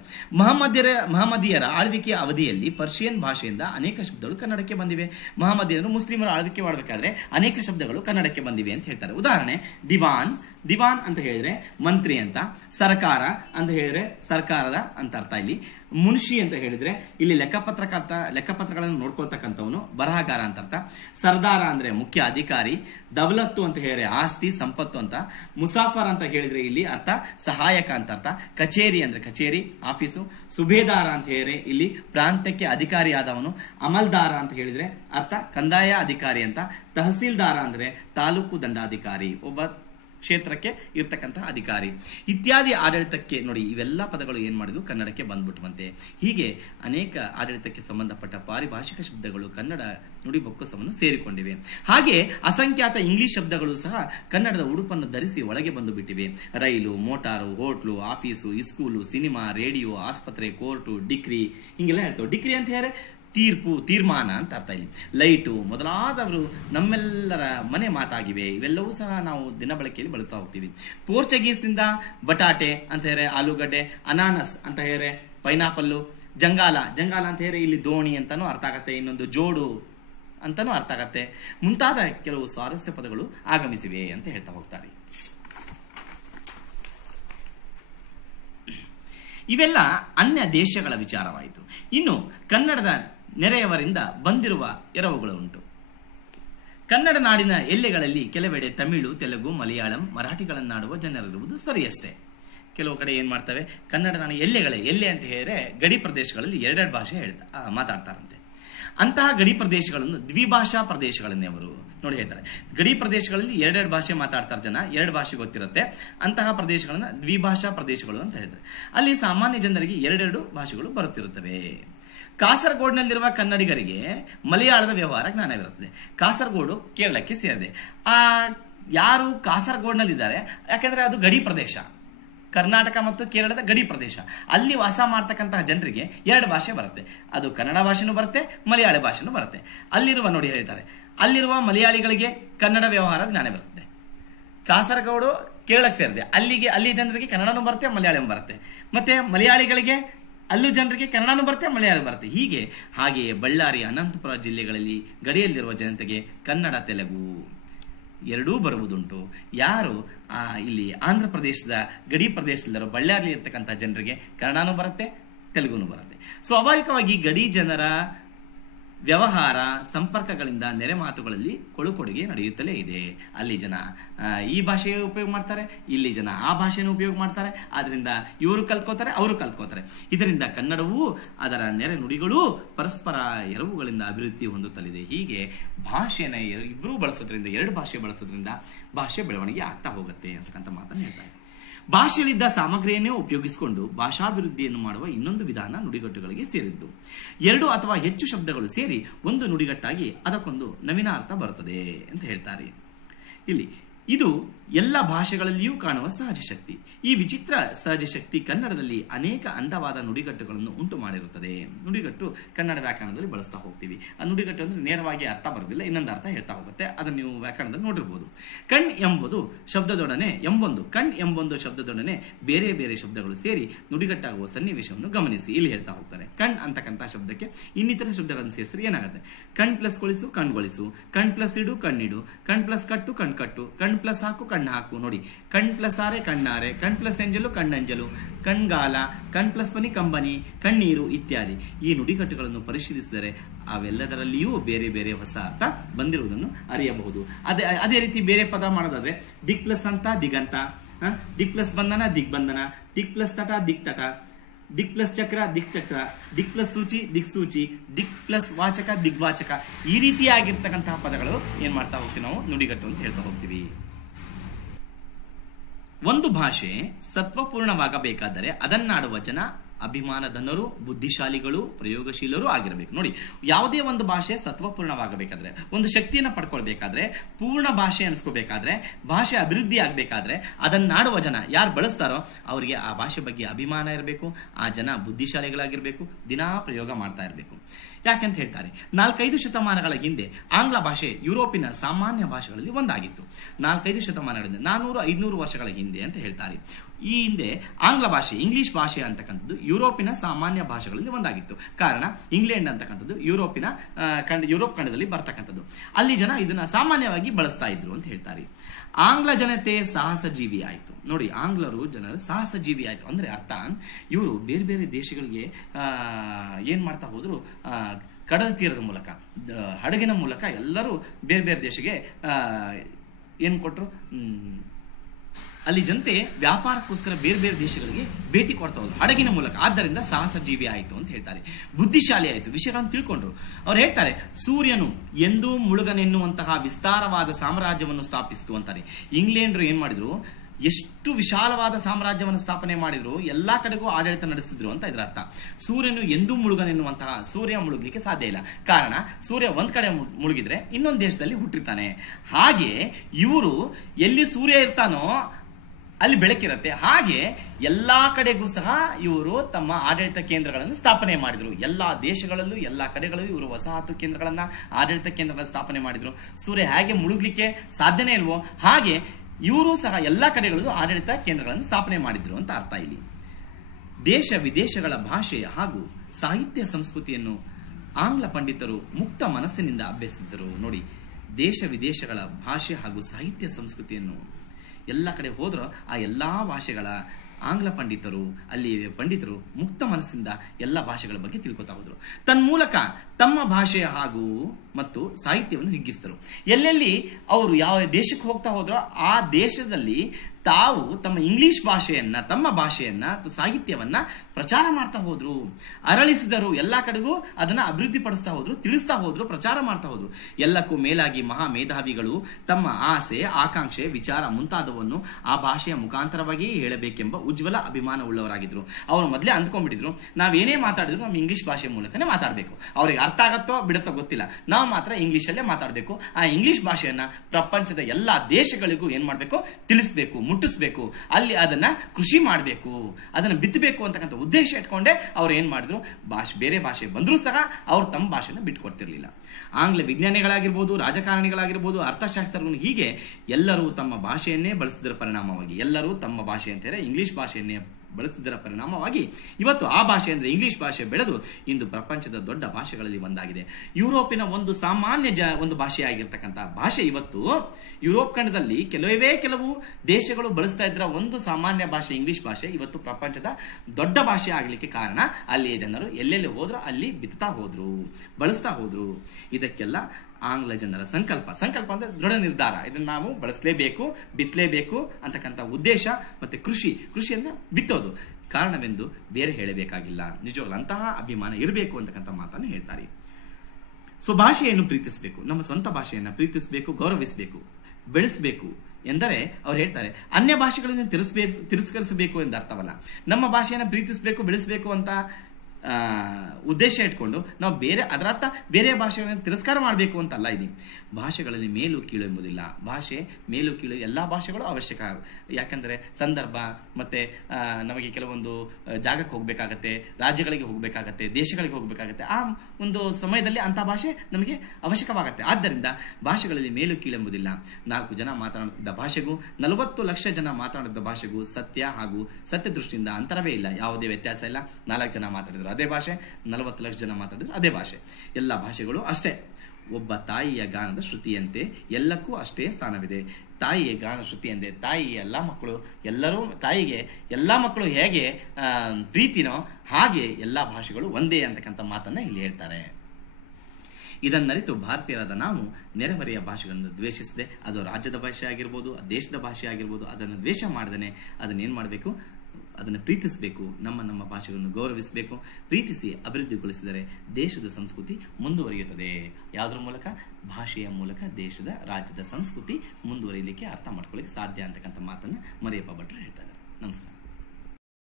ಮಹಮ್ಮದೀಯರ ಆಳ್ವಿಕೆಯ ಅವಧಿಯಲ್ಲಿ ಪರ್ಷಿಯನ್ ಭಾಷೆಯಿಂದ ಅನೇಕ ಶಬ್ದಗಳು ಕನ್ನಡಕ್ಕೆ ಬಂದಿವೆ. ಮಹಮ್ಮದೀಯರು ಮುಸ್ಲಿಮರ ಆಳ್ವಿಕೆ ಮಾಡಬೇಕಾದ್ರೆ ಅನೇಕ ಶಬ್ದಗಳು ಕನ್ನಡಕ್ಕೆ ಬಂದಿವೆ ಅಂತ ಹೇಳ್ತಾರೆ. ಉದಾಹರಣೆ ದಿವಾನ್ ಅಂತ ಹೇಳಿದ್ರೆ ಮಂತ್ರಿ ಅಂತ, ಸರ್ಕಾರ ಅಂತ ಹೇಳಿದ್ರೆ ಸರ್ಕಾರದ ಅಂತ ಅರ್ಥ. ಇಲ್ಲಿ ಮುನ್ಷಿ ಅಂತ ಹೇಳಿದ್ರೆ ಇಲ್ಲಿ ಲೆಕ್ಕಪತ್ರಗಳನ್ನು ನೋಡ್ಕೊಳ್ತಕ್ಕಂಥವನು, ಬರಹಗಾರ ಅಂತ ಅರ್ಥ. ಸರ್ದಾರ ಅಂದ್ರೆ ಮುಖ್ಯ ಅಧಿಕಾರಿ. ದೌಲತ್ತು ಅಂತ ಹೇಳಿದ್ರೆ ಆಸ್ತಿ ಸಂಪತ್ತು ಅಂತ. ಮುಸಾಫರ್ ಅಂತ ಹೇಳಿದ್ರೆ ಇಲ್ಲಿ ಅರ್ಥ ಸಹಾಯಕ ಅಂತ ಅರ್ಥ. ಕಚೇರಿ ಅಂದ್ರೆ ಕಚೇರಿ ಆಫೀಸು. ಸುಬೇದಾರ ಅಂತ ಹೇಳಿದ್ರೆ ಇಲ್ಲಿ ಪ್ರಾಂತ್ಯಕ್ಕೆ ಅಧಿಕಾರಿಯಾದವನು. ಅಮಲ್ದಾರ ಅಂತ ಹೇಳಿದ್ರೆ ಅರ್ಥ ಕಂದಾಯ ಅಧಿಕಾರಿ ಅಂತ. ತಹಸೀಲ್ದಾರ ಅಂದ್ರೆ ತಾಲೂಕು ದಂಡಾಧಿಕಾರಿ, ಒಬ್ಬ ಕ್ಷೇತ್ರಕ್ಕೆ ಇರ್ತಕ್ಕಂತಹ ಅಧಿಕಾರಿ ಇತ್ಯಾದಿ. ಆಡಳಿತಕ್ಕೆ ನೋಡಿ ಇವೆಲ್ಲ ಪದಗಳು ಏನ್ ಮಾಡಿದ್ವು, ಕನ್ನಡಕ್ಕೆ ಬಂದ್ಬಿಟ್ಟುವಂತೆ. ಹೀಗೆ ಅನೇಕ ಆಡಳಿತಕ್ಕೆ ಸಂಬಂಧಪಟ್ಟ ಪಾರಿಭಾಷಿಕ ಶಬ್ದಗಳು ಕನ್ನಡ ನುಡಿ ಬೊಕ್ಕಸವನ್ನು ಸೇರಿಕೊಂಡಿವೆ. ಹಾಗೆ ಅಸಂಖ್ಯಾತ ಇಂಗ್ಲಿಷ್ ಶಬ್ದಗಳು ಸಹ ಕನ್ನಡದ ಉಡುಪನ್ನು ಧರಿಸಿ ಒಳಗೆ ಬಂದು ಬಿಟ್ಟಿವೆ. Rail, motor, hotel, office, school, cinema, radio, ಆಸ್ಪತ್ರೆ, ಕೋರ್ಟು, ಡಿಗ್ರಿ ಹಿಂಗೆಲ್ಲ ಹೇಳ್ತೇವೆ. ಡಿಗ್ರಿ ಅಂತ ಹೇಳಿದ್ರೆ ತೀರ್ಪು, ತೀರ್ಮಾನ ಅಂತ ಅರ್ಥ. ಇಲ್ಲಿ ಲೈಟು ಮೊದಲಾದವರು ನಮ್ಮೆಲ್ಲರ ಮನೆ ಮಾತಾಗಿವೆ. ಇವೆಲ್ಲವೂ ಸಹ ನಾವು ದಿನ ಬಳಕೆಯಲ್ಲಿ ಬಳಸ್ತಾ ಹೋಗ್ತೀವಿ. ಪೋರ್ಚುಗೀಸ್ನಿಂದ ಬಟಾಟೆ ಅಂತ ಹೇಳಿದ್ರೆ ಆಲೂಗಡ್ಡೆ, ಅನಾನಸ್ ಅಂತ ಹೇಳಿದ್ರೆ ಪೈನಾಪಲ್ಲು, ಜಂಗಾಲ ಅಂತ ಹೇಳಿದ್ರೆ ಇಲ್ಲಿ ದೋಣಿ ಅಂತಾನೂ ಅರ್ಥ ಆಗತ್ತೆ, ಇನ್ನೊಂದು ಜೋಡು ಅಂತಾನೂ ಅರ್ಥ ಆಗತ್ತೆ. ಮುಂತಾದ ಕೆಲವು ಸ್ವಾರಸ್ಯ ಪದಗಳು ಆಗಮಿಸಿವೆ ಅಂತ ಹೇಳ್ತಾ ಹೋಗ್ತಾರೆ. ಇವೆಲ್ಲ ಅನ್ಯ ದೇಶಗಳ ವಿಚಾರವಾಯಿತು. ಇನ್ನು ಕನ್ನಡದ ನೆರೆಯವರಿಂದ ಬಂದಿರುವ ಎರವುಗಳು ಉಂಟು. ಕನ್ನಡ ನಾಡಿನ ಎಲ್ಲೆಗಳಲ್ಲಿ ಕೆಲವೆಡೆ ತಮಿಳು, ತೆಲುಗು, ಮಲಯಾಳಂ, ಮರಾಠಿಗಳನ್ನಾಡುವ ಜನರಿರುವುದು ಸರಿಯಷ್ಟೇ. ಕೆಲವು ಕಡೆ ಏನ್ ಮಾಡ್ತವೆ, ಕನ್ನಡ ನಾಡಿನ ಎಲ್ಲೆ ಅಂತ ಹೇಳಿದ್ರೆ ಗಡಿ ಪ್ರದೇಶಗಳಲ್ಲಿ ಎರಡೆರಡು ಭಾಷೆ ಮಾತಾಡ್ತಾರಂತೆ. ಅಂತಹ ಗಡಿ ಪ್ರದೇಶಗಳನ್ನು ದ್ವಿಭಾಷಾ ಪ್ರದೇಶಗಳನ್ನೇ ಅವರು ನೋಡಿ ಹೇಳ್ತಾರೆ. ಗಡಿ ಪ್ರದೇಶಗಳಲ್ಲಿ ಎರಡೆರಡು ಭಾಷೆ ಮಾತಾಡ್ತಾರೆ ಜನ, ಎರಡು ಭಾಷೆ ಗೊತ್ತಿರುತ್ತೆ. ಅಂತಹ ಪ್ರದೇಶಗಳನ್ನ ದ್ವಿಭಾಷಾ ಪ್ರದೇಶಗಳು ಅಂತ ಹೇಳ್ತಾರೆ. ಅಲ್ಲಿ ಸಾಮಾನ್ಯ ಜನರಿಗೆ ಎರಡೆರಡು ಭಾಷೆಗಳು ಬರುತ್ತಿರುತ್ತವೆ. ಕಾಸರಗೋಡಿನಲ್ಲಿರುವ ಕನ್ನಡಿಗರಿಗೆ ಮಲಯಾಳದ ವ್ಯವಹಾರ ಜ್ಞಾನವಿರುತ್ತದೆ. ಕಾಸರಗೋಡು ಕೇರಳಕ್ಕೆ ಸೇರಿದೆ. ಯಾರು ಕಾಸರಗೋಡಿನಲ್ಲಿದ್ದಾರೆ, ಯಾಕಂದ್ರೆ ಅದು ಗಡಿ ಪ್ರದೇಶ, ಕರ್ನಾಟಕ ಮತ್ತು ಕೇರಳದ ಗಡಿ ಪ್ರದೇಶ. ಅಲ್ಲಿ ವಾಸ ಮಾಡ್ತಕ್ಕಂತಹ ಜನರಿಗೆ ಎರಡು ಭಾಷೆ ಬರುತ್ತೆ. ಅದು ಕನ್ನಡ ಭಾಷೆನೂ ಬರುತ್ತೆ, ಮಲಯಾಳಿ ಭಾಷೆನೂ ಬರುತ್ತೆ. ಅಲ್ಲಿರುವ ನೋಡಿ ಹೇಳ್ತಾರೆ, ಅಲ್ಲಿರುವ ಮಲಯಾಳಿಗಳಿಗೆ ಕನ್ನಡ ವ್ಯವಹಾರ ಜ್ಞಾನ ಬರುತ್ತೆ. ಕಾಸರಗೋಡು ಕೇರಳಕ್ಕೆ ಸೇರಿದೆ, ಅಲ್ಲಿ ಜನರಿಗೆ ಕನ್ನಡನೂ ಬರುತ್ತೆ, ಮಲಯಾಳಂ ಬರುತ್ತೆ. ಮತ್ತೆ ಮಲಯಾಳಿಗಳಿಗೆ ಅಲ್ಲೂ ಜನರಿಗೆ ಕನ್ನಡನೂ ಬರುತ್ತೆ, ಮಲಯಾಳಿ ಬರುತ್ತೆ. ಹಾಗೆಯೇ ಬಳ್ಳಾರಿ, ಅನಂತಪುರ ಜಿಲ್ಲೆಗಳಲ್ಲಿ ಗಡಿಯಲ್ಲಿರುವ ಜನತೆಗೆ ಕನ್ನಡ, ತೆಲುಗು ಎರಡೂ ಬರುವುದುಂಟು. ಯಾರು ಇಲ್ಲಿ ಆಂಧ್ರ ಪ್ರದೇಶದ ಗಡಿ ಪ್ರದೇಶದಲ್ಲಿರೋ ಬಳ್ಳಾರಿಯಲ್ಲಿ ಇರ್ತಕ್ಕಂಥ ಜನರಿಗೆ ಕನ್ನಡನೂ ಬರುತ್ತೆ, ತೆಲುಗುನೂ ಬರುತ್ತೆ. ಸ್ವಾಭಾವಿಕವಾಗಿ ಗಡಿ ಜನರ ವ್ಯವಹಾರ ಸಂಪರ್ಕಗಳಿಂದ ನೆರೆ ಮಾತುಗಳಲ್ಲಿ ಕೊಡುಕೊಡುಗೆ ನಡೆಯುತ್ತಲೇ ಇದೆ. ಅಲ್ಲಿ ಜನ ಈ ಭಾಷೆ ಉಪಯೋಗ ಮಾಡ್ತಾರೆ, ಇಲ್ಲಿ ಜನ ಆ ಭಾಷೆಯನ್ನು ಉಪಯೋಗ ಮಾಡ್ತಾರೆ. ಆದ್ರಿಂದ ಇವರು ಕಲ್ತ್ಕೋತಾರೆ, ಅವರು ಕಲ್ತ್ಕೋತಾರೆ. ಇದರಿಂದ ಕನ್ನಡವೂ ಅದರ ನೆರೆ ನುಡಿಗಳೂ ಪರಸ್ಪರ ಎರವುಗಳಿಂದ ಅಭಿವೃದ್ಧಿ ಹೊಂದುತ್ತಲಿದೆ. ಹೀಗೆ ಭಾಷೆನ ಇಬ್ಬರೂ ಬಳಸೋದ್ರಿಂದ, ಎರಡು ಭಾಷೆ ಬಳಸೋದ್ರಿಂದ ಭಾಷೆ ಬೆಳವಣಿಗೆ ಆಗ್ತಾ ಹೋಗುತ್ತೆ ಅಂತಕ್ಕಂಥ ಮಾತನ್ನು ಹೇಳ್ತಾರೆ. ಭಾಷೆಯಲ್ಲಿದ್ದ ಸಾಮಗ್ರಿಯನ್ನೇ ಉಪಯೋಗಿಸಿಕೊಂಡು ಭಾಷಾಭಿವೃದ್ಧಿಯನ್ನು ಮಾಡುವ ಇನ್ನೊಂದು ವಿಧಾನ ನುಡಿಗಟ್ಟುಗಳಿಗೆ ಸೇರಿದ್ದು. ಎರಡು ಅಥವಾ ಹೆಚ್ಚು ಶಬ್ದಗಳು ಸೇರಿ ಒಂದು ನುಡಿಗಟ್ಟಾಗಿ ಅದಕ್ಕೊಂದು ನವೀನ ಅರ್ಥ ಬರುತ್ತದೆ ಅಂತ ಹೇಳ್ತಾರೆ. ಇಲ್ಲಿ ಇದು ಎಲ್ಲ ಭಾಷೆಗಳಲ್ಲಿಯೂ ಕಾಣುವ ಸಹಜ ಶಕ್ತಿ. ಈ ವಿಚಿತ್ರ ಸಹಜ ಶಕ್ತಿ ಕನ್ನಡದಲ್ಲಿ ಅನೇಕ ಅಂದವಾದ ನುಡಿಗಟ್ಟುಗಳನ್ನು ಉಂಟು ಮಾಡಿರುತ್ತದೆ. ನುಡಿಗಟ್ಟು ಕನ್ನಡ ವ್ಯಾಕರಣದಲ್ಲಿ ಬಳಸ್ತಾ ಹೋಗ್ತೀವಿ. ಆ ನುಡಿಗಟ್ಟು ಅಂದ್ರೆ ನೇರವಾಗಿ ಅರ್ಥ ಬರೋದಿಲ್ಲ, ಇನ್ನೊಂದು ಅರ್ಥ ಹೇಳ್ತಾ ಹೋಗುತ್ತೆ. ಅದನ್ನು ನೀವು ವ್ಯಾಕರಣದಲ್ಲಿ ನೋಡಿರ್ಬೋದು. ಕಣ್ ಎಂಬುದು ಶಬ್ದದೊಡನೆ ಎಂಬೊಂದು ಶಬ್ದದೊಡನೆ ಬೇರೆ ಬೇರೆ ಶಬ್ದಗಳು ಸೇರಿ ನುಡಿಗಟ್ಟಾಗುವ ಸನ್ನಿವೇಶವನ್ನು ಗಮನಿಸಿ. ಇಲ್ಲಿ ಹೇಳ್ತಾ ಹೋಗ್ತಾರೆ. ಕಣ್ ಅಂತಕ್ಕಂಥ ಶಬ್ದಕ್ಕೆ ಇನ್ನಿತರ ಶಬ್ದಗಳನ್ನು ಸೇರಿಸಿದ್ರೆ ಏನಾಗುತ್ತೆ? ಕಣ್ ಪ್ಲಸ್ ಗೊಳಿಸು, ಕಣ್ಗೊಳಿಸು. ಕಣ್ ಪ್ಲಸ್ ಇಡು, ಕಣ್ಣಿಡು. ಕಣ್ ಪ್ಲಸ್ ಕಟ್ಟು, ಕಣ್ಕಟ್ಟು. ಕಣ್ ಪ್ಲಸ್ ಹಾಕು, ಕಣ್ಣು ಹಾಕು. ನೋಡಿ, ಕಣ್ ಪ್ಲಸ್ ಆರೆ, ಕಣ್ಣಾರೆ. ಕಣ್ ಪ್ಲಸ್ ಎಂಜಲು, ಕಣ್ಣಂಜಲು. ಕಣ್ಗಾಲ, ಕಣ್ ಪ್ಲಸ್ ಬನಿ, ಕಂಬನಿ. ಕಣ್ಣೀರು ಇತ್ಯಾದಿ. ಈ ನುಡಿಗಟ್ಟುಗಳನ್ನು ಪರಿಶೀಲಿಸಿದರೆ ಅವೆಲ್ಲದರಲ್ಲಿಯೂ ಬೇರೆ ಬೇರೆ ಹೊಸ ಅರ್ಥ ಬಂದಿರುವುದನ್ನು ಅರಿಯಬಹುದು. ಅದೇ ರೀತಿ ಬೇರೆ ಪದ ಮಾಡೋದಾದ್ರೆ ದಿಕ್ ಪ್ಲಸ್ ಅಂತ, ದಿಗಂತ. ದಿಕ್ ಪ್ಲಸ್ ಬಂಧನ, ದಿಗ್ಬಂಧನ. ದಿಕ್ ಪ್ಲಸ್ ತಟ, ದಿಕ್ ತಟ. ದಿಕ್ ಪ್ಲಸ್ ಚಕ್ರ, ದಿಕ್ ಚಕ್ರ. ದಿಕ್ ಪ್ಲಸ್ ಸೂಚಿ, ದಿಕ್ ಸೂಚಿ. ದಿಕ್ ಪ್ಲಸ್ ವಾಚಕ, ದಿಗ್ವಾಚಕ. ಈ ರೀತಿಯಾಗಿರ್ತಕ್ಕಂತಹ ಪದಗಳು ಏನ್ ಮಾಡ್ತಾ ಹೋಗ್ತೀವಿ ನಾವು? ನುಡಿಗಟ್ಟು ಅಂತ ಹೇಳ್ತಾ ಹೋಗ್ತೀವಿ. ಒಂದು ಭಾಷೆ ಸತ್ವಪೂರ್ಣವಾಗಬೇಕಾದರೆ ಅದನ್ನಾಡುವ ಜನ ಅಭಿಮಾನಧನರು, ಬುದ್ಧಿಶಾಲಿಗಳು, ಪ್ರಯೋಗಶೀಲರು ಆಗಿರಬೇಕು. ನೋಡಿ, ಯಾವುದೇ ಒಂದು ಭಾಷೆ ಸತ್ವಪೂರ್ಣವಾಗಬೇಕಾದ್ರೆ, ಒಂದು ಶಕ್ತಿಯನ್ನು ಪಡ್ಕೊಳ್ಬೇಕಾದ್ರೆ, ಪೂರ್ಣ ಭಾಷೆ ಅನ್ಸ್ಕೋಬೇಕಾದ್ರೆ, ಭಾಷೆ ಅಭಿವೃದ್ಧಿ ಆಗ್ಬೇಕಾದ್ರೆ ಅದನ್ನಾಡುವ ಜನ ಯಾರು ಬಳಸ್ತಾರೋ ಅವರಿಗೆ ಆ ಭಾಷೆ ಬಗ್ಗೆ ಅಭಿಮಾನ ಇರಬೇಕು. ಆ ಜನ ಬುದ್ಧಿಶಾಲಿಗಳಾಗಿರ್ಬೇಕು, ದಿನಾ ಪ್ರಯೋಗ ಮಾಡ್ತಾ ಇರಬೇಕು. ಯಾಕೆಂತ ಹೇಳ್ತಾರೆ, 4-5 ಶತಮಾನಗಳ ಹಿಂದೆ ಆಂಗ್ಲ ಭಾಷೆ ಯುರೋಪಿನ ಸಾಮಾನ್ಯ ಭಾಷೆಗಳಲ್ಲಿ ಒಂದಾಗಿತ್ತು. 4-5 ಶತಮಾನಗಳಿಂದ 400-500 ವರ್ಷಗಳ ಹಿಂದೆ ಅಂತ ಹೇಳ್ತಾರೆ. ಈ ಹಿಂದೆ ಆಂಗ್ಲ ಭಾಷೆ, ಇಂಗ್ಲಿಷ್ ಭಾಷೆ ಅಂತಕ್ಕಂಥದ್ದು ಯುರೋಪಿನ ಸಾಮಾನ್ಯ ಭಾಷೆಗಳಲ್ಲಿ ಒಂದಾಗಿತ್ತು. ಕಾರಣ ಇಂಗ್ಲೆಂಡ್ ಅಂತಕ್ಕಂಥದ್ದು ಯುರೋಪ್ ಖಂಡದಲ್ಲಿ ಬರ್ತಕ್ಕಂಥದ್ದು. ಅಲ್ಲಿ ಜನ ಇದನ್ನ ಸಾಮಾನ್ಯವಾಗಿ ಬಳಸ್ತಾ ಇದ್ರು ಅಂತ ಹೇಳ್ತಾರೆ. ಆಂಗ್ಲ ಜನತೆ ಸಾಹಸ ಜೀವಿ ಆಯ್ತು. ನೋಡಿ, ಆಂಗ್ಲರು ಜನರು ಸಾಹಸ ಜೀವಿ ಆಯ್ತು ಅಂದ್ರೆ ಅರ್ಥ, ಇವರು ಬೇರೆ ಬೇರೆ ದೇಶಗಳಿಗೆ ಏನ್ ಮಾಡ್ತಾ ಹೋದ್ರು, ಕಡಲ ತೀರದ ಮೂಲಕ, ಹಡಗಿನ ಮೂಲಕ ಎಲ್ಲರೂ ಬೇರೆ ಬೇರೆ ದೇಶಕ್ಕೆ ಏನ್ ಕೊಟ್ರು, ಅಲ್ಲಿ ಜನತೆ ವ್ಯಾಪಾರಕ್ಕೋಸ್ಕರ ಬೇರೆ ಬೇರೆ ದೇಶಗಳಿಗೆ ಭೇಟಿ ಕೊಡ್ತಾ ಹೋದ್ರು ಹಡಗಿನ ಮೂಲಕ. ಆದ್ದರಿಂದ ಸಾಹಸ ಜೀವಿ ಆಯಿತು ಅಂತ ಹೇಳ್ತಾರೆ. ಬುದ್ಧಿಶಾಲಿ ಆಯಿತು, ವಿಷಯಗಳನ್ನು ತಿಳ್ಕೊಂಡ್ರು. ಅವ್ರು ಹೇಳ್ತಾರೆ, ಸೂರ್ಯನು ಎಂದೂ ಮುಳುಗನೆನ್ನುವಂತಹ ವಿಸ್ತಾರವಾದ ಸಾಮ್ರಾಜ್ಯವನ್ನು ಸ್ಥಾಪಿಸಿತು ಅಂತಾರೆ. ಇಂಗ್ಲೆಂಡರು ಏನ್ ಮಾಡಿದ್ರು, ಎಷ್ಟು ವಿಶಾಲವಾದ ಸಾಮ್ರಾಜ್ಯವನ್ನು ಸ್ಥಾಪನೆ ಮಾಡಿದ್ರು, ಎಲ್ಲಾ ಕಡೆಗೂ ಆಡಳಿತ ನಡೆಸಿದ್ರು ಅಂತ ಇದ್ರ ಅರ್ಥ. ಸೂರ್ಯನು ಎಂದೂ ಮುಳುಗನೆನ್ನುವಂತಹ, ಸೂರ್ಯ ಮುಳುಗಲಿಕ್ಕೆ ಸಾಧ್ಯ ಇಲ್ಲ. ಕಾರಣ ಸೂರ್ಯ ಒಂದ್ ಕಡೆ ಮುಳುಗಿದ್ರೆ ಇನ್ನೊಂದು ದೇಶದಲ್ಲಿ ಹುಟ್ಟಿರ್ತಾನೆ. ಹಾಗೆ ಇವರು ಎಲ್ಲಿ ಸೂರ್ಯ ಇರ್ತಾನೋ ಅಲ್ಲಿ ಬೆಳಕಿರುತ್ತೆ. ಹಾಗೆ ಎಲ್ಲಾ ಕಡೆಗೂ ಸಹ ಇವರು ತಮ್ಮ ಆಡಳಿತ ಕೇಂದ್ರಗಳನ್ನು ಸ್ಥಾಪನೆ ಮಾಡಿದ್ರು. ಎಲ್ಲಾ ದೇಶಗಳಲ್ಲೂ ಎಲ್ಲಾ ಕಡೆಗಳಲ್ಲೂ ಇವರು ವಸಾಹತು ಕೇಂದ್ರಗಳನ್ನ, ಆಡಳಿತ ಕೇಂದ್ರಗಳನ್ನ ಸ್ಥಾಪನೆ ಮಾಡಿದ್ರು. ಸೂರ್ಯ ಹೇಗೆ ಮುಳುಗ್ಲಿಕ್ಕೆ ಸಾಧ್ಯನೇ ಇಲ್ವೋ ಹಾಗೆ ಇವರು ಸಹ ಎಲ್ಲಾ ಕಡೆಗಳಲ್ಲೂ ಆಡಳಿತ ಕೇಂದ್ರಗಳನ್ನು ಸ್ಥಾಪನೆ ಮಾಡಿದ್ರು ಅಂತ ಅರ್ಥ. ಇಲ್ಲಿ ದೇಶ ವಿದೇಶಗಳ ಭಾಷೆ ಹಾಗೂ ಸಾಹಿತ್ಯ ಸಂಸ್ಕೃತಿಯನ್ನು ಆಂಗ್ಲ ಪಂಡಿತರು ಮುಕ್ತ ಮನಸ್ಸಿನಿಂದ ಅಭ್ಯಸಿಸಿದರು. ನೋಡಿ, ದೇಶ ವಿದೇಶಗಳ ಭಾಷೆ ಹಾಗೂ ಸಾಹಿತ್ಯ ಸಂಸ್ಕೃತಿಯನ್ನು ಎಲ್ಲ ಕಡೆ ಹೋದ್ರ ಆ ಎಲ್ಲಾ ಭಾಷೆಗಳ ಆಂಗ್ಲ ಪಂಡಿತರು ಮುಕ್ತ ಮನಸ್ಸಿಂದ ಎಲ್ಲ ಭಾಷೆಗಳ ಬಗ್ಗೆ ತಿಳ್ಕೊತಾ ಹೋದ್ರು. ತನ್ಮೂಲಕ ತಮ್ಮ ಭಾಷೆಯ ಹಾಗೂ ಮತ್ತು ಸಾಹಿತ್ಯವನ್ನು ಹಿಗ್ಗಿಸಿದರು. ಎಲ್ಲೆಲ್ಲಿ ಅವರು ಯಾವ ದೇಶಕ್ಕೆ ಹೋಗ್ತಾ ಹೋದ್ರೋ ಆ ದೇಶದಲ್ಲಿ ತಾವು ತಮ್ಮ ಇಂಗ್ಲಿಷ್ ಭಾಷೆಯನ್ನ, ತಮ್ಮ ಭಾಷೆಯನ್ನ, ಸಾಹಿತ್ಯವನ್ನ ಪ್ರಚಾರ ಮಾಡ್ತಾ ಹೋದ್ರು, ಅರಳಿಸಿದರು. ಎಲ್ಲಾ ಕಡೆಗೂ ಅದನ್ನ ಅಭಿವೃದ್ಧಿ ಪಡಿಸ್ತಾ ಹೋದ್ರು, ತಿಳಿಸ್ತಾ ಹೋದ್ರು, ಪ್ರಚಾರ ಮಾಡ್ತಾ ಹೋದ್ರು. ಎಲ್ಲಕ್ಕೂ ಮೇಲಾಗಿ ಮಹಾ ಮೇಧಾವಿಗಳು ತಮ್ಮ ಆಸೆ, ಆಕಾಂಕ್ಷೆ, ವಿಚಾರ ಮುಂತಾದವನ್ನು ಆ ಭಾಷೆಯ ಮುಖಾಂತರವಾಗಿ ಹೇಳಬೇಕೆಂಬ ಉಜ್ವಲ ಅಭಿಮಾನ ಉಳ್ಳವರಾಗಿದ್ರು. ಅವರು ಮೊದಲೇ ಅಂದ್ಕೊಂಡ್ಬಿಟ್ಟಿದ್ರು, ನಾವೇನೇ ಮಾತಾಡಿದ್ರು ನಮ್ಮ ಇಂಗ್ಲಿಷ್ ಭಾಷೆ ಮೂಲಕನೇ ಮಾತಾಡಬೇಕು. ಅವ್ರಿಗೆ ಅರ್ಥ ಆಗತ್ತೋ ಬಿಡುತ್ತೋ ಗೊತ್ತಿಲ್ಲ, ನಾವು ಮಾತ್ರ ಇಂಗ್ಲಿಷಲ್ಲೇ ಮಾತಾಡಬೇಕು. ಆ ಇಂಗ್ಲಿಷ್ ಭಾಷೆಯನ್ನ ಪ್ರಪಂಚದ ಎಲ್ಲಾ ದೇಶಗಳಿಗೂ ಏನ್ ಮಾಡ್ಬೇಕು, ತಿಳಿಸಬೇಕು, ಮುಟ್ಟಿಸ್ಬೇಕು. ಅಲ್ಲಿ ಅದನ್ನ ಕೃಷಿ ಮಾಡಬೇಕು, ಅದನ್ನ ಬಿತ್ತಬೇಕು ಅಂತಕ್ಕಂಥ ಉದ್ದೇಶ ಇಟ್ಕೊಂಡೆ ಅವ್ರು ಏನ್ ಮಾಡಿದ್ರು, ಬೇರೆ ಭಾಷೆ ಬಂದ್ರೂ ಸಹ ಅವ್ರು ತಮ್ಮ ಭಾಷೆನ ಬಿಟ್ಕೊಡ್ತಿರ್ಲಿಲ್ಲ. ಆಂಗ್ಲ ವಿಜ್ಞಾನಿಗಳಾಗಿರ್ಬೋದು, ರಾಜಕಾರಣಿಗಳಾಗಿರ್ಬೋದು, ಅರ್ಥಶಾಸ್ತ್ರಜ್ಞರು, ಹೀಗೆ ಎಲ್ಲರೂ ತಮ್ಮ ಭಾಷೆಯನ್ನೇ ಬಳಸಿದರ ಪರಿಣಾಮವಾಗಿ, ಎಲ್ಲರೂ ತಮ್ಮ ಭಾಷೆ ಅಂತಾರೆ ಇಂಗ್ಲಿಷ್ ಭಾಷೆಯನ್ನೇ ಬಳಸಿದರ ಪರಿಣಾಮವಾಗಿ ಇವತ್ತು ಆ ಭಾಷೆ ಅಂದ್ರೆ ಇಂಗ್ಲಿಷ್ ಭಾಷೆ ಬೆಳೆದು ಇಂದು ಪ್ರಪಂಚದ ದೊಡ್ಡ ಭಾಷೆಗಳಲ್ಲಿ ಒಂದಾಗಿದೆ. ಯುರೋಪಿನ ಒಂದು ಸಾಮಾನ್ಯ ಒಂದು ಭಾಷೆಯಾಗಿರ್ತಕ್ಕಂಥ ಭಾಷೆ ಇವತ್ತು ಯುರೋಪ್ ಖಂಡದಲ್ಲಿ ಕೆಲವು ದೇಶಗಳು ಬಳಸ್ತಾ ಇದ್ರ ಒಂದು ಸಾಮಾನ್ಯ ಭಾಷೆ ಇಂಗ್ಲಿಷ್ ಭಾಷೆ ಇವತ್ತು ಪ್ರಪಂಚದ ದೊಡ್ಡ ಭಾಷೆ ಆಗ್ಲಿಕ್ಕೆ ಕಾರಣ ಅಲ್ಲಿಯ ಜನರು ಎಲ್ಲೆಲ್ಲಿ ಹೋದ್ರು ಅಲ್ಲಿ ಬಿತ್ತಾ ಹೋದ್ರು, ಬಳಸ್ತಾ ಹೋದ್ರು. ಇದಕ್ಕೆಲ್ಲ ಆಂಗ್ಲ ಜನರ ಸಂಕಲ್ಪ ಅಂದ್ರೆ ದೃಢ ನಿರ್ಧಾರ. ಇದನ್ನ ನಾವು ಬಳಸಲೇಬೇಕು, ಬಿತ್ತಲೇಬೇಕು ಅಂತಕ್ಕಂಥ ಉದ್ದೇಶ, ಮತ್ತೆ ಕೃಷಿಯನ್ನ ಬಿತ್ತೋದು ಕಾರಣವೆಂದು ಬೇರೆ ಹೇಳಬೇಕಾಗಿಲ್ಲ. ನಿಜವಾಗ್ಲೂ ಅಂತಹ ಅಭಿಮಾನ ಇರಬೇಕು ಅಂತಕ್ಕಂಥ ಮಾತನ್ನು ಹೇಳ್ತಾರೆ. ಸೊ ಭಾಷೆಯನ್ನು ಪ್ರೀತಿಸಬೇಕು, ನಮ್ಮ ಸ್ವಂತ ಭಾಷೆಯನ್ನ ಪ್ರೀತಿಸಬೇಕು, ಗೌರವಿಸಬೇಕು, ಬೆಳೆಸಬೇಕು ಎಂದರೆ ಅವ್ರು ಹೇಳ್ತಾರೆ ಅನ್ಯ ಭಾಷೆಗಳನ್ನು ತಿರಸ್ಕರಿಸಬೇಕು ಎಂದು ಅರ್ಥವಲ್ಲ. ನಮ್ಮ ಭಾಷೆಯನ್ನು ಪ್ರೀತಿಸಬೇಕು, ಬೆಳೆಸಬೇಕು ಅಂತ ಉದ್ದೇಶ ಇಟ್ಕೊಂಡು ನಾವು ಅದರ ಅರ್ಥ ಬೇರೆ ಭಾಷೆಗಳನ್ನು ತಿರಸ್ಕಾರ ಮಾಡಬೇಕು ಅಂತಲ್ಲ. ಇದೆ ಭಾಷೆಗಳಲ್ಲಿ ಮೇಲು ಕೀಳು ಎಂಬುದಿಲ್ಲ. ಭಾಷೆ ಮೇಲು ಕೀಳು ಎಲ್ಲಾ ಭಾಷೆಗಳು ಅವಶ್ಯಕ. ಯಾಕಂದ್ರೆ ಸಂದರ್ಭ ಮತ್ತೆ ನಮಗೆ ಕೆಲವೊಂದು ಜಾಗಕ್ಕೆ ಹೋಗ್ಬೇಕಾಗತ್ತೆ, ರಾಜ್ಯಗಳಿಗೆ ಹೋಗ್ಬೇಕಾಗತ್ತೆ, ದೇಶಗಳಿಗೆ ಹೋಗ್ಬೇಕಾಗತ್ತೆ. ಆ ಒಂದು ಸಮಯದಲ್ಲಿ ಅಂತ ಭಾಷೆ ನಮಗೆ ಅವಶ್ಯಕವಾಗತ್ತೆ. ಆದ್ದರಿಂದ ಭಾಷೆಗಳಲ್ಲಿ ಮೇಲು ಕೀಳು ಎಂಬುದಿಲ್ಲ. 4 ಜನ ಮಾತನಾಡುತ್ತಿದ್ದ ಭಾಷೆಗೂ 40 ಲಕ್ಷ ಜನ ಮಾತನಾಡುತ್ತಿದ್ದ ಭಾಷೆಗೂ ಸತ್ಯ ದೃಷ್ಟಿಯಿಂದ ಅಂತರವೇ ಇಲ್ಲ, ಯಾವುದೇ ವ್ಯತ್ಯಾಸ ಇಲ್ಲ. 4 ಜನ ಮಾತಾಡಿದ್ರು ಅದೇ ಭಾಷೆ, 40 ಲಕ್ಷ ಜನ ಮಾತಾಡಿದ್ರು ಅದೇ ಭಾಷೆ. ಎಲ್ಲ ಭಾಷೆಗಳು ಅಷ್ಟೇ. ಒಬ್ಬ ತಾಯಿಯ ಗಾನದ ಶ್ರುತಿಯಂತೆ ಎಲ್ಲಕ್ಕೂ ಅಷ್ಟೇ ಸ್ಥಾನವಿದೆ. ತಾಯಿಯ ಗಾನ ಶ್ರುತಿಯಂತೆ ತಾಯಿಯ ತಾಯಿಗೆ ಎಲ್ಲಾ ಮಕ್ಕಳು ಹೇಗೆ ಪ್ರೀತಿನೋ ಹಾಗೆ ಎಲ್ಲಾ ಭಾಷೆಗಳು ಒಂದೇ ಅಂತಕ್ಕಂಥ ಮಾತನ್ನ ಇಲ್ಲಿ ಹೇಳ್ತಾರೆ. ಇದನ್ನರಿತು ಭಾರತೀಯರಾದ ನಾವು ನೆರೆಹೊರೆಯ ಭಾಷೆಗಳನ್ನು ದ್ವೇಷಿಸದೆ, ಅದು ರಾಜ್ಯದ ಭಾಷೆ ಆಗಿರ್ಬೋದು, ದೇಶದ ಭಾಷೆ ಆಗಿರ್ಬೋದು, ಅದನ್ನು ದ್ವೇಷ ಮಾಡದೇನೆ ಅದನ್ನೇನ್ ಮಾಡಬೇಕು, ಅದನ್ನು ಪ್ರೀತಿಸಬೇಕು. ನಮ್ಮ ಭಾಷೆಗಳನ್ನು ಗೌರವಿಸಬೇಕು. ಪ್ರೀತಿಸಿ ಅಭಿವೃದ್ಧಿಗೊಳಿಸಿದರೆ ದೇಶದ ಸಂಸ್ಕೃತಿ ಮುಂದುವರಿಯುತ್ತದೆ. ಯಾವುದರ ಮೂಲಕ? ಭಾಷೆಯ ಮೂಲಕ ದೇಶದ, ರಾಜ್ಯದ ಸಂಸ್ಕೃತಿ ಮುಂದುವರಿಯಲಿಕ್ಕೆ, ಅರ್ಥ ಮಾಡ್ಕೊಳ್ಳಿಕ್ಕೆ ಸಾಧ್ಯ ಅಂತಕ್ಕಂಥ ಮಾತನ್ನ ಮರಿಯಪ್ಪ ಭಟ್ರು ಹೇಳ್ತಾರೆ. ನಮಸ್ಕಾರ.